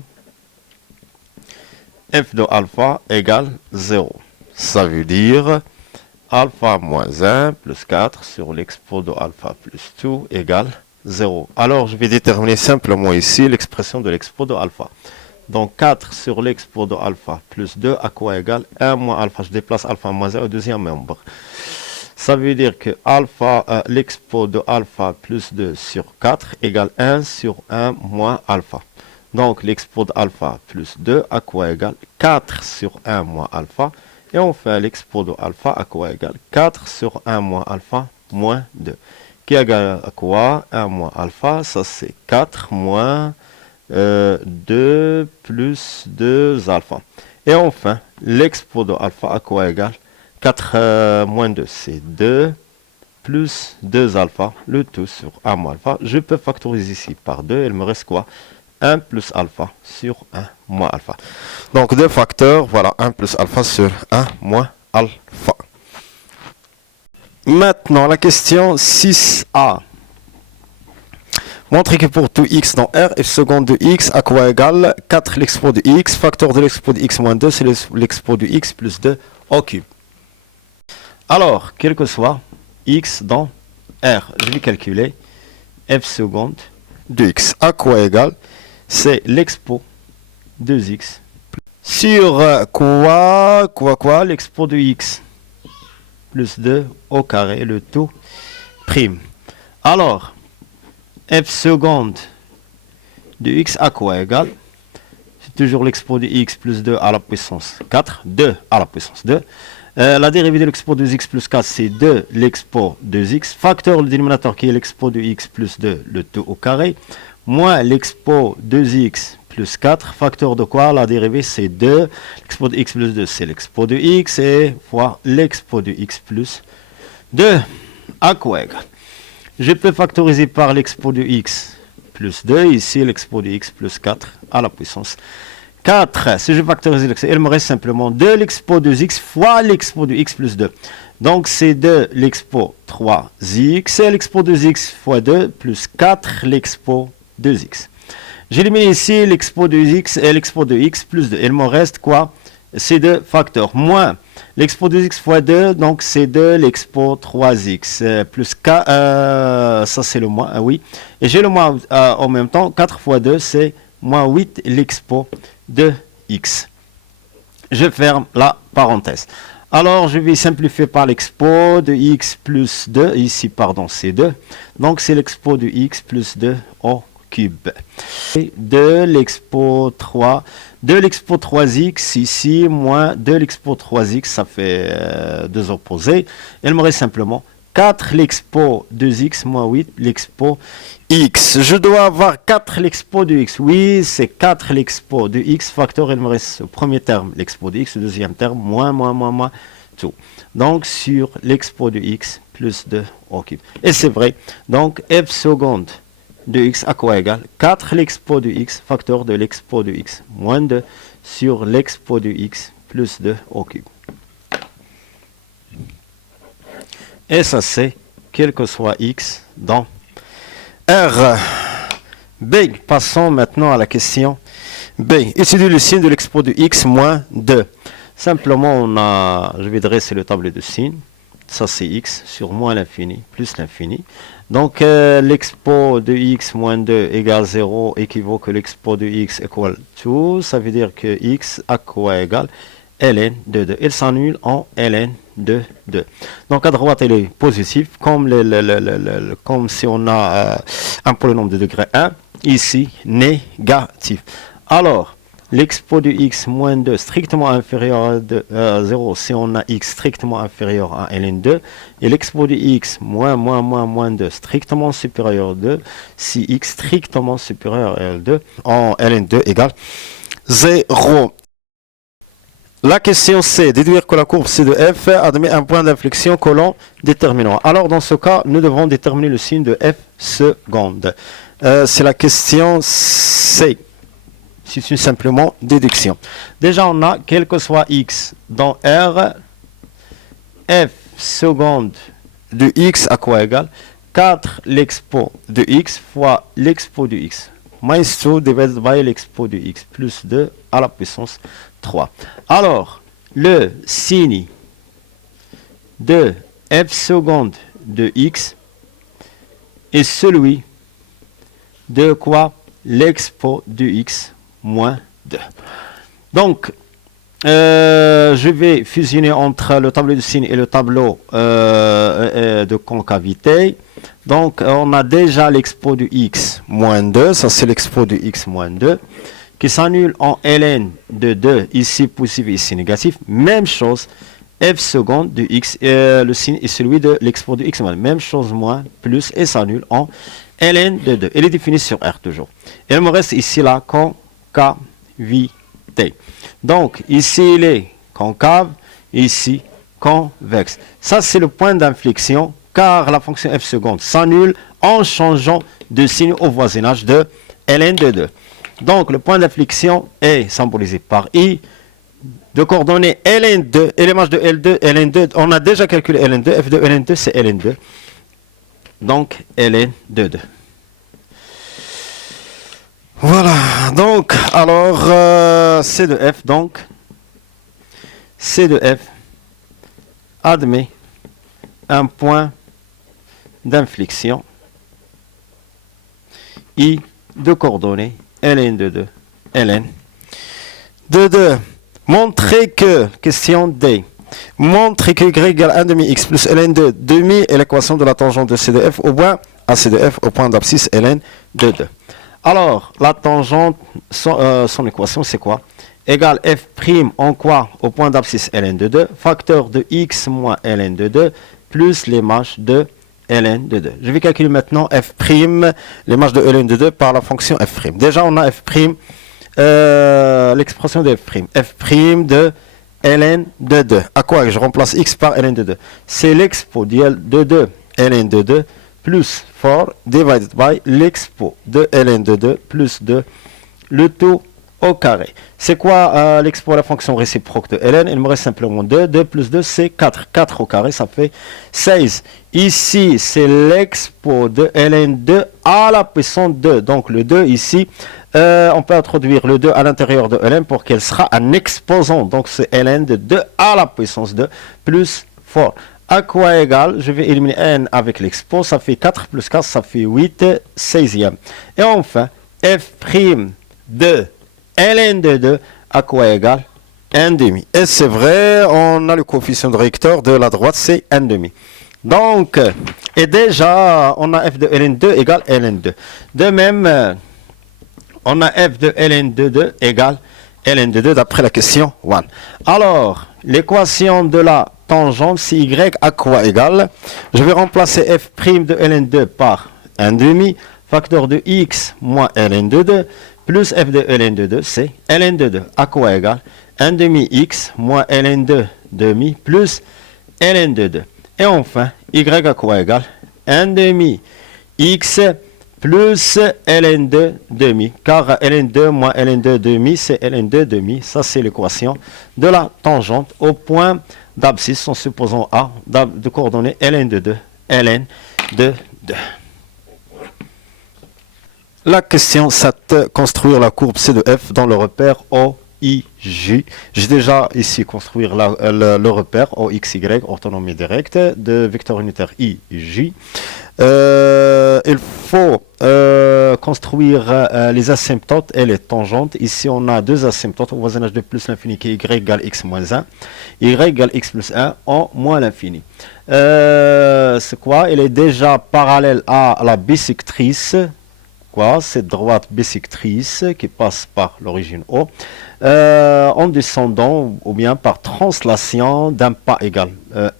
f de alpha égale 0. Ça veut dire alpha moins 1 plus 4 sur l'expo de alpha plus 2 égale 0. Alors, je vais déterminer simplement ici l'expression de l'expo de alpha. Donc, 4 sur l'expo de alpha plus 2 à quoi égale 1 moins alpha. Je déplace alpha moins 1 au deuxième membre. Ça veut dire que alpha, l'expo de alpha plus 2 sur 4 égale 1 sur 1 moins alpha. Donc l'expo de alpha plus 2 à quoi égale 4 sur 1 moins alpha. Et on fait l'expo de alpha à quoi égale 4 sur 1 moins alpha moins 2. Qui égale à quoi? 1 moins alpha, ça c'est 4 moins 2 plus 2 alpha. Et enfin, l'expo de alpha à quoi égale 4 moins 2, c'est 2 plus 2 alpha, le tout sur 1 moins alpha. Je peux factoriser ici par 2, il me reste quoi? 1 plus alpha sur 1 moins alpha. Donc deux facteurs, voilà, 1 plus alpha sur 1 moins alpha. Maintenant, la question 6a. Montrez que pour tout x dans R, f seconde de x à quoi égale 4 l'expo de x, facteur de l'expo de x moins 2, c'est l'expo de x plus 2 au cube. Alors, quel que soit x dans R, je vais calculer f seconde de x à quoi égale, c'est l'expo de x sur quoi l'expo de x plus 2 au carré, le tout prime. Alors, f seconde de x à quoi égale, c'est toujours l'expo de x plus 2 à la puissance 4, 2 à la puissance 2. La dérivée de l'expo de x plus 4, c'est 2 l'expo de x, facteur le dénominateur qui est l'expo de x plus 2, le tout au carré, moins l'expo de x plus 4, facteur de quoi? La dérivée c'est 2, l'expo de x plus 2 c'est l'expo de x, et fois l'expo de x plus 2, à quoi égale? Je peux factoriser par l'expo de x plus 2, ici l'expo de x plus 4 à la puissance 4. Si je factorise l'expo, il me reste simplement 2 l'expo de x fois l'expo de x plus 2. Donc c'est 2 l'expo 3x, et l'expo de x fois 2 plus 4 l'expo de x. J'élimine ici l'expo de x et l'expo de x plus 2. Il me reste quoi? Ces deux facteurs. Moins l'expo de x fois 2, donc c'est 2 l'expo 3x plus 4, ça c'est le moins, oui. Et j'ai le moins en même temps, 4 fois 2 c'est moins 8 l'expo de x. Je ferme la parenthèse. Alors je vais simplifier par l'expo de x plus 2, ici pardon c'est 2. Donc c'est l'expo de x plus 2 au cube. Et 2 l'expo 3, 2 l'expo 3x ici, moins 2 l'expo 3x, ça fait deux opposés. Il me reste simplement 4 l'expo 2x moins 8 l'expo x. Je dois avoir 4 l'expo de x. Oui, c'est 4 l'expo de x facteur. Il me reste au premier terme l'expo de x, le deuxième terme moins, tout. Donc sur l'expo de x plus 2 au cube. Et c'est vrai. Donc f seconde de x à quoi égale 4 l'expo de x facteur de l'expo de x moins 2 sur l'expo de x plus 2 au cube. Et ça c'est quel que soit x dans R. B. Passons maintenant à la question B. Étudiez le signe de l'expo de x moins 2. Simplement, je vais dresser le tableau de signes. Ça c'est x sur moins l'infini plus l'infini. Donc l'expo de x moins 2 égale 0 équivaut que l'expo de x égale 2. Ça veut dire que x à quoi égale ln de 2. Il s'annule en ln de 2. Donc à droite elle est positive comme, comme si on a un polynôme de degré 1. Ici négatif. Alors l'expo de x moins 2 strictement inférieur à 0 si on a x strictement inférieur à ln2 et l'expo de x moins 2 strictement supérieur à 2 si x strictement supérieur à L2 en ln2 égale 0. La question C, déduire que la courbe C de f admet un point d'inflexion collant déterminant. Alors dans ce cas, nous devons déterminer le signe de f seconde. C'est la question C. C'est une simplement déduction. Déjà, on a, quel que soit x dans R, f seconde de x à quoi égale 4 l'expo de x fois l'expo de x. Minus 2 divided by l'expo de x plus 2 à la puissance 3. Alors, le signe de f seconde de x est celui de quoi? L'expo de x moins 2. Donc, je vais fusionner entre le tableau de signe et le tableau de concavité. Donc, on a déjà l'expo du x moins 2. Ça, c'est l'expo du x moins 2 qui s'annule en ln de 2, ici positif et ici négatif. Même chose, f seconde du x, le signe est celui de l'expo du x moins 2. Même chose, moins, plus, et s'annule en ln de 2. Elle est définie sur R toujours. Et il me reste ici la concavité. Donc, ici, il est concave, ici, convexe. Ça, c'est le point d'inflexion, car la fonction f seconde s'annule en changeant de signe au voisinage de ln de 2. Donc, le point d'inflexion est symbolisé par i, de coordonnées ln2, et l'image de L2, ln2, on a déjà calculé ln2, f de ln2, c'est ln2. Donc, ln de 2. Voilà, donc, alors, C de F, donc, C de F admet un point d'inflexion I de coordonnées ln de 2, ln de 2. Montrer que, question D, montrer que y égale 1 demi x plus ln de demi est l'équation de la tangente de C de F au point AC de F au point d'abscisse ln de 2. Alors, la tangente, son équation, c'est quoi? Égale f' en quoi au point d'abscisse ln de 2, facteur de x moins ln de 2, plus l'image de ln de 2. Je vais calculer maintenant f', l'image de ln de 2 par la fonction f'. Déjà, on a f', l'expression de f'. f' de ln de 2. À quoi je remplace x par ln de 2? C'est l'expo de 2 ln de 2 plus 4 divided by l'expo de ln de 2 plus 2, le tout au carré. C'est quoi l'expo à la fonction réciproque de ln? Il me reste simplement 2. 2 plus 2, c'est 4. 4 au carré, ça fait 16. Ici, c'est l'expo de ln2 à la puissance 2. Donc, le 2 ici, on peut introduire le 2 à l'intérieur de ln pour qu'elle sera un exposant. Donc, c'est ln de 2 à la puissance 2 plus 4. À quoi égal? Je vais éliminer n avec l'expo. Ça fait 4 plus 4, ça fait 8 16e. Et enfin, f' de ln de 2 à quoi égal? 1,5. Et c'est vrai, on a le coefficient de recteur de la droite, c'est 1,5. Donc, et déjà, on a f de ln2 égale ln2. De même, on a f de ln2 égale ln2 d'après la question 1. Alors, l'équation de la tangente, c'est y à quoi égal? Je vais remplacer f' de ln2 par 1,5, facteur de x moins ln2, plus f de ln2, c'est ln2. À quoi égal? 1,5x moins ln2 demi plus ln2. Et enfin, y à quoi égal? 1,5x plus ln2 demi. Car ln2 moins ln2 demi, c'est ln2 demi. Ça, c'est l'équation de la tangente au point d'abscisse en supposant A de coordonnées ln2, ln2. La question 7, construire la courbe C de F dans le repère OIJ. J'ai déjà ici construire le repère OXY, orthonomie directe, de vecteur unitaire IJ. Il faut construire les asymptotes et les tangentes. Ici, on a deux asymptotes au voisinage de plus l'infini qui est y égale x moins 1, y égale x plus 1 en moins l'infini. C'est quoi? Il est déjà parallèle à la bisectrice. Cette droite bisectrice qui passe par l'origine O en descendant ou bien par translation d'un pas égal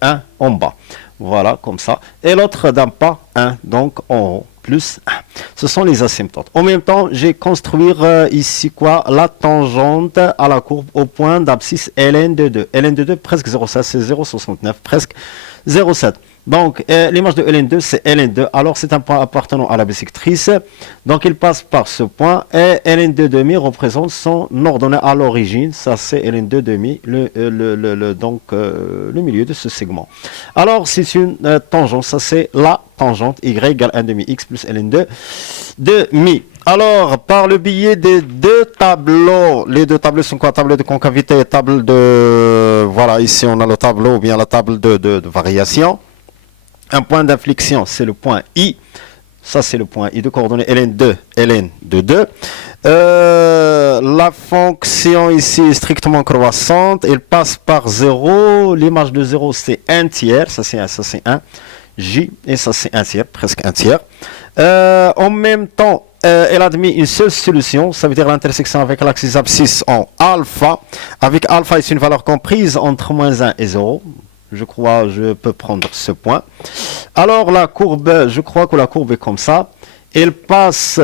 1 en bas. Voilà, comme ça. Et l'autre d'un pas 1, donc en haut, plus 1. Ce sont les asymptotes. En même temps, j'ai construire ici la tangente à la courbe au point d'abscisse ln de 2. ln de 2 presque 0,7, c'est 0,69, presque 0,7. Donc, l'image de ln2, c'est ln2. Alors, c'est un point appartenant à la bisectrice. Donc, il passe par ce point. Et ln2 demi représente son ordonnée à l'origine. Ça, c'est ln2 demi, le milieu de ce segment. Alors, c'est une tangente. Ça, c'est la tangente y égale 1 demi x plus ln2 demi. Alors, par le biais des deux tableaux, les deux tableaux sont quoi? Table de concavité et table de... Voilà, ici, on a le tableau ou bien la table de variation. Un point d'inflexion, c'est le point I. Ça, c'est le point I de coordonnées ln2, ln de 2. La fonction ici est strictement croissante. Elle passe par 0. L'image de 0, c'est 1 tiers. Ça, c'est 1. J. Et ça, c'est 1 tiers, presque 1 tiers. En même temps, elle admet une seule solution. Ça veut dire l'intersection avec l'axe abscisse en alpha. Avec alpha, c'est une valeur comprise entre moins 1 et 0. Je crois je peux prendre ce point. Alors la courbe, je crois que la courbe est comme ça. Elle passe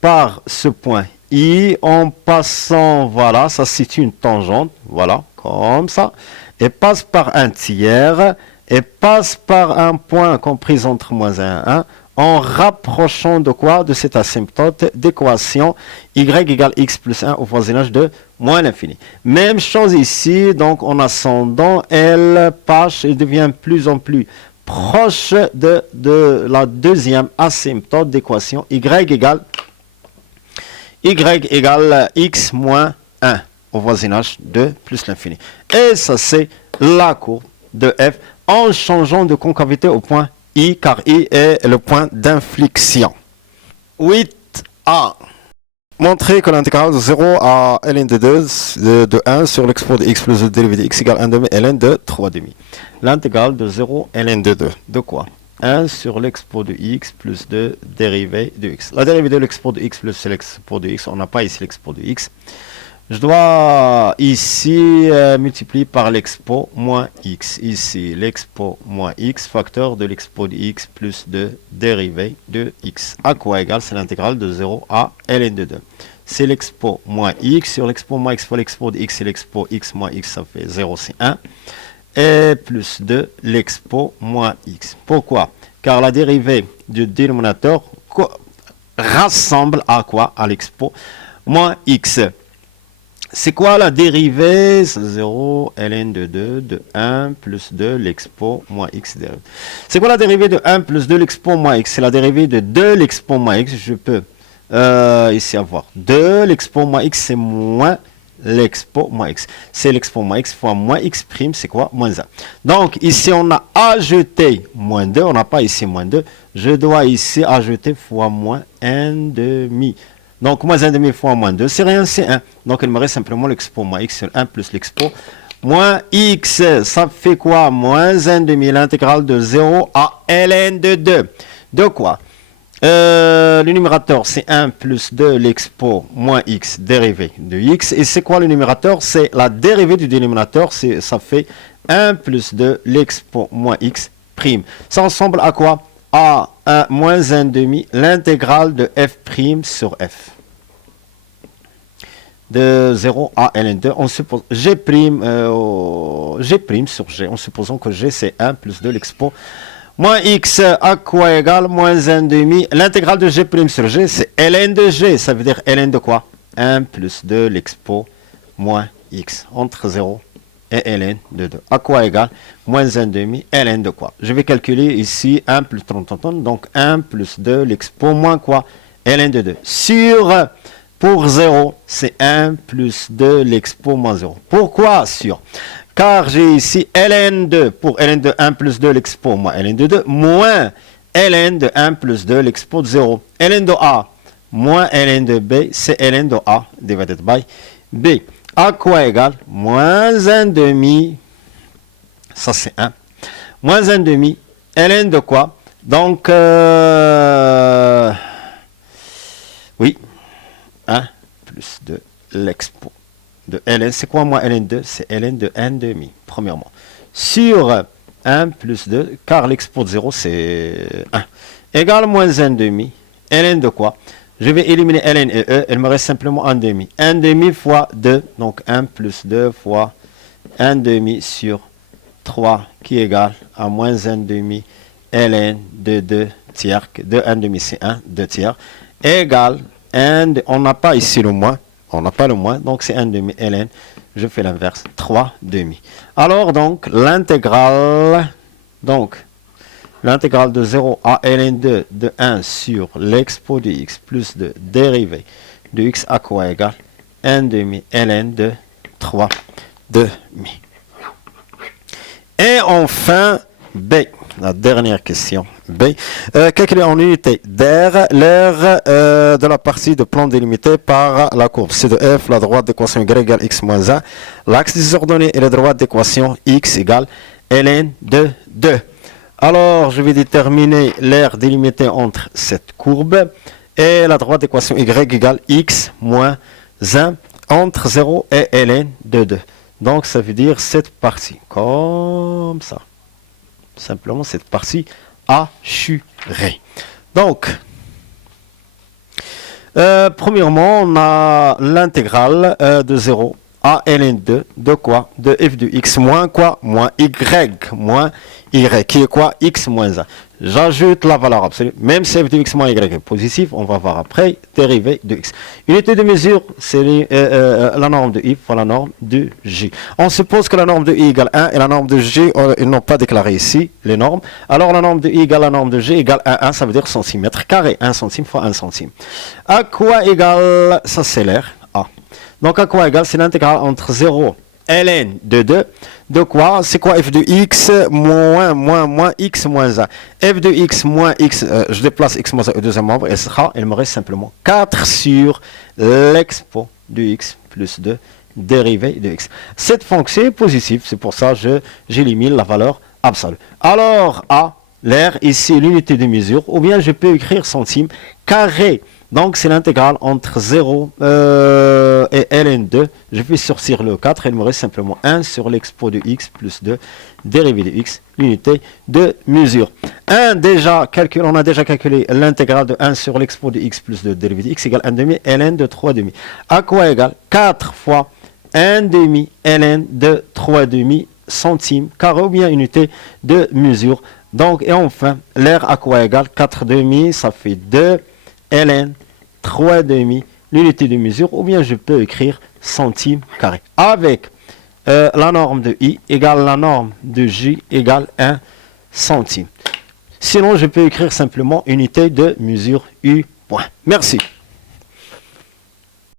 par ce point I en passant, voilà, ça c'est une tangente, voilà, comme ça. Elle passe par un tiers, et passe par un point compris entre moins 1 et 1, en rapprochant de quoi? De cette asymptote d'équation y égale x plus 1 au voisinage de moins l'infini. Même chose ici, donc en ascendant, elle passe et devient plus en plus proche de la deuxième asymptote d'équation y égale x moins 1 au voisinage de plus l'infini. Et ça, c'est la courbe de f en changeant de concavité au point I, car I est le point d'inflexion. 8a. Montrer que l'intégrale de 0 à ln de 2 de 1 sur l'expo de x plus le dérivé de x égale 1 demi ln de 3 demi. L'intégrale de 0 ln de 2. De quoi? 1 sur l'expo de x plus 2 dérivée de x. La dérivée de l'expo de x plus l'expo de x, on n'a pas ici l'expo de x. Je dois ici multiplier par l'expo moins x. Ici, l'expo moins x, facteur de l'expo de x plus de dérivée de x. À quoi égale? C'est l'intégrale de 0 à ln de 2. C'est l'expo moins x. Sur l'expo moins x fois l'expo de x et l'expo x moins x, ça fait 0, c'est 1. Et plus de l'expo moins x. Pourquoi? Car la dérivée du dénominateur rassemble à quoi? À l'expo moins x. C'est quoi la dérivée? 0 ln de 2 de 1 plus 2 l'expo moins x dérivé. C'est quoi la dérivée de 1 plus 2 l'expo moins x? C'est la dérivée de 2 l'expo moins x. Je peux ici avoir 2 l'expo moins x, c'est moins l'expo moins x. C'est l'expo moins x fois moins x prime, c'est quoi? Moins 1. Donc ici on a ajouté moins 2, on n'a pas ici moins 2. Je dois ici ajouter fois moins 1 demi. Donc, moins 1 demi fois moins 2, c'est rien, c'est 1. Donc, il me reste simplement l'expo moins x sur 1 plus l'expo moins x. Ça fait quoi? Moins 1 demi, l'intégrale de 0 à ln de 2. De quoi? Le numérateur, c'est 1 plus 2 l'expo moins x dérivée de x. Et c'est quoi le numérateur? C'est la dérivée du dénominateur. Ça fait 1 plus 2 l'expo moins x prime. Ça ressemble à quoi? À 1 moins 1 demi, l'intégrale de f prime sur f. De 0 à ln2, on suppose g prime sur g, en supposant que g c'est 1 plus 2 l'expo moins x à quoi égale moins 1 demi. L'intégrale de g prime sur g, c'est ln de g, ça veut dire ln de quoi? 1 plus 2 l'expo moins x, entre 0 et ln de 2. À quoi égale moins 1 demi ln de quoi? Je vais calculer ici 1 plus 30, donc 1 plus 2 l'expo moins quoi? Ln de 2. Sur, pour 0, c'est 1 plus 2 l'expo moins 0. Pourquoi sur? Car j'ai ici ln de, pour ln de 1 plus 2 l'expo moins ln de 2, moins ln de 1 plus 2 l'expo de 0. Ln de a moins ln de b, c'est ln de a divided by b. À quoi égale? Moins 1 demi, ça c'est 1, moins 1 demi, ln de quoi? Donc, oui, 1 plus 2 l'expo de ln, c'est quoi moins ln2? C'est ln de 1 demi, premièrement. Sur 1 plus 2, car l'expo de 0 c'est 1, égale moins 1 demi, ln de quoi? Je vais éliminer ln et e, il me reste simplement 1 demi. 1 demi fois 2, donc 1 plus 2 fois 1 demi sur 3, qui égale à moins 1 demi ln de 2 tiers, de 1 demi c'est 1, 2 tiers, égale, on n'a pas ici le moins, on n'a pas le moins, donc c'est 1 demi ln, je fais l'inverse, 3 demi. Alors donc, l'intégrale de 0 à ln2 de 1 sur l'expo de x plus de dérivée de x à quoi égale 1 demi ln de 3 demi. Et enfin, B, la dernière question. B. Calculer en unité d'air l'aire de la partie de plan délimitée par la courbe C de F, la droite d'équation Y égale X moins 1, l'axe des ordonnées et la droite d'équation X égale ln de 2. Alors, je vais déterminer l'aire délimitée entre cette courbe et la droite d'équation Y égale X moins 1 entre 0 et ln de 2. Donc, ça veut dire cette partie, comme ça. Simplement, cette partie assurée. Donc, premièrement, on a l'intégrale de 0 à ln 2 de quoi? De f de x moins quoi? Moins y moins y, qui est quoi? X moins 1. J'ajoute la valeur absolue, même si f de x moins y est positif, on va voir après, dérivée de x. Unité de mesure, c'est la norme de i fois la norme de j. On suppose que la norme de i égale 1 et la norme de j, ils n'ont pas déclaré ici les normes. Alors la norme de i égale la norme de j égale 1, ça veut dire centimètre carré, 1 centime fois 1 centime. À quoi égale, ça c'est l'air, a. Donc à quoi égale, c'est l'intégrale entre 0 ln de 2, de quoi? C'est quoi f de x moins x moins 1? F de x moins x, je déplace x moins 1 au deuxième membre, et il me reste simplement 4 sur l'expo de x plus 2 dérivée de x. Cette fonction est positive, c'est pour ça que j'élimine la valeur absolue. Alors, A, l'air, ici l'unité de mesure, ou bien je peux écrire centime carré. Donc, c'est l'intégrale entre 0 et ln2. Je vais sortir le 4. Il me reste simplement 1 sur l'expo de x plus 2 dérivée de x, l'unité de mesure. On a déjà calculé l'intégrale de 1 sur l'expo de x plus 2 dérivée de x égale 1 demi ln de 3 demi. À quoi égale 4 fois 1 demi ln de 3 demi centimes carré ou bien unité de mesure. Donc, et enfin, l'air à quoi égale 4 demi, ça fait 2 ln 3 demi, l'unité de mesure, ou bien je peux écrire centime carré. Avec la norme de i égale la norme de j égale 1 centime. Sinon, je peux écrire simplement unité de mesure u point. Merci.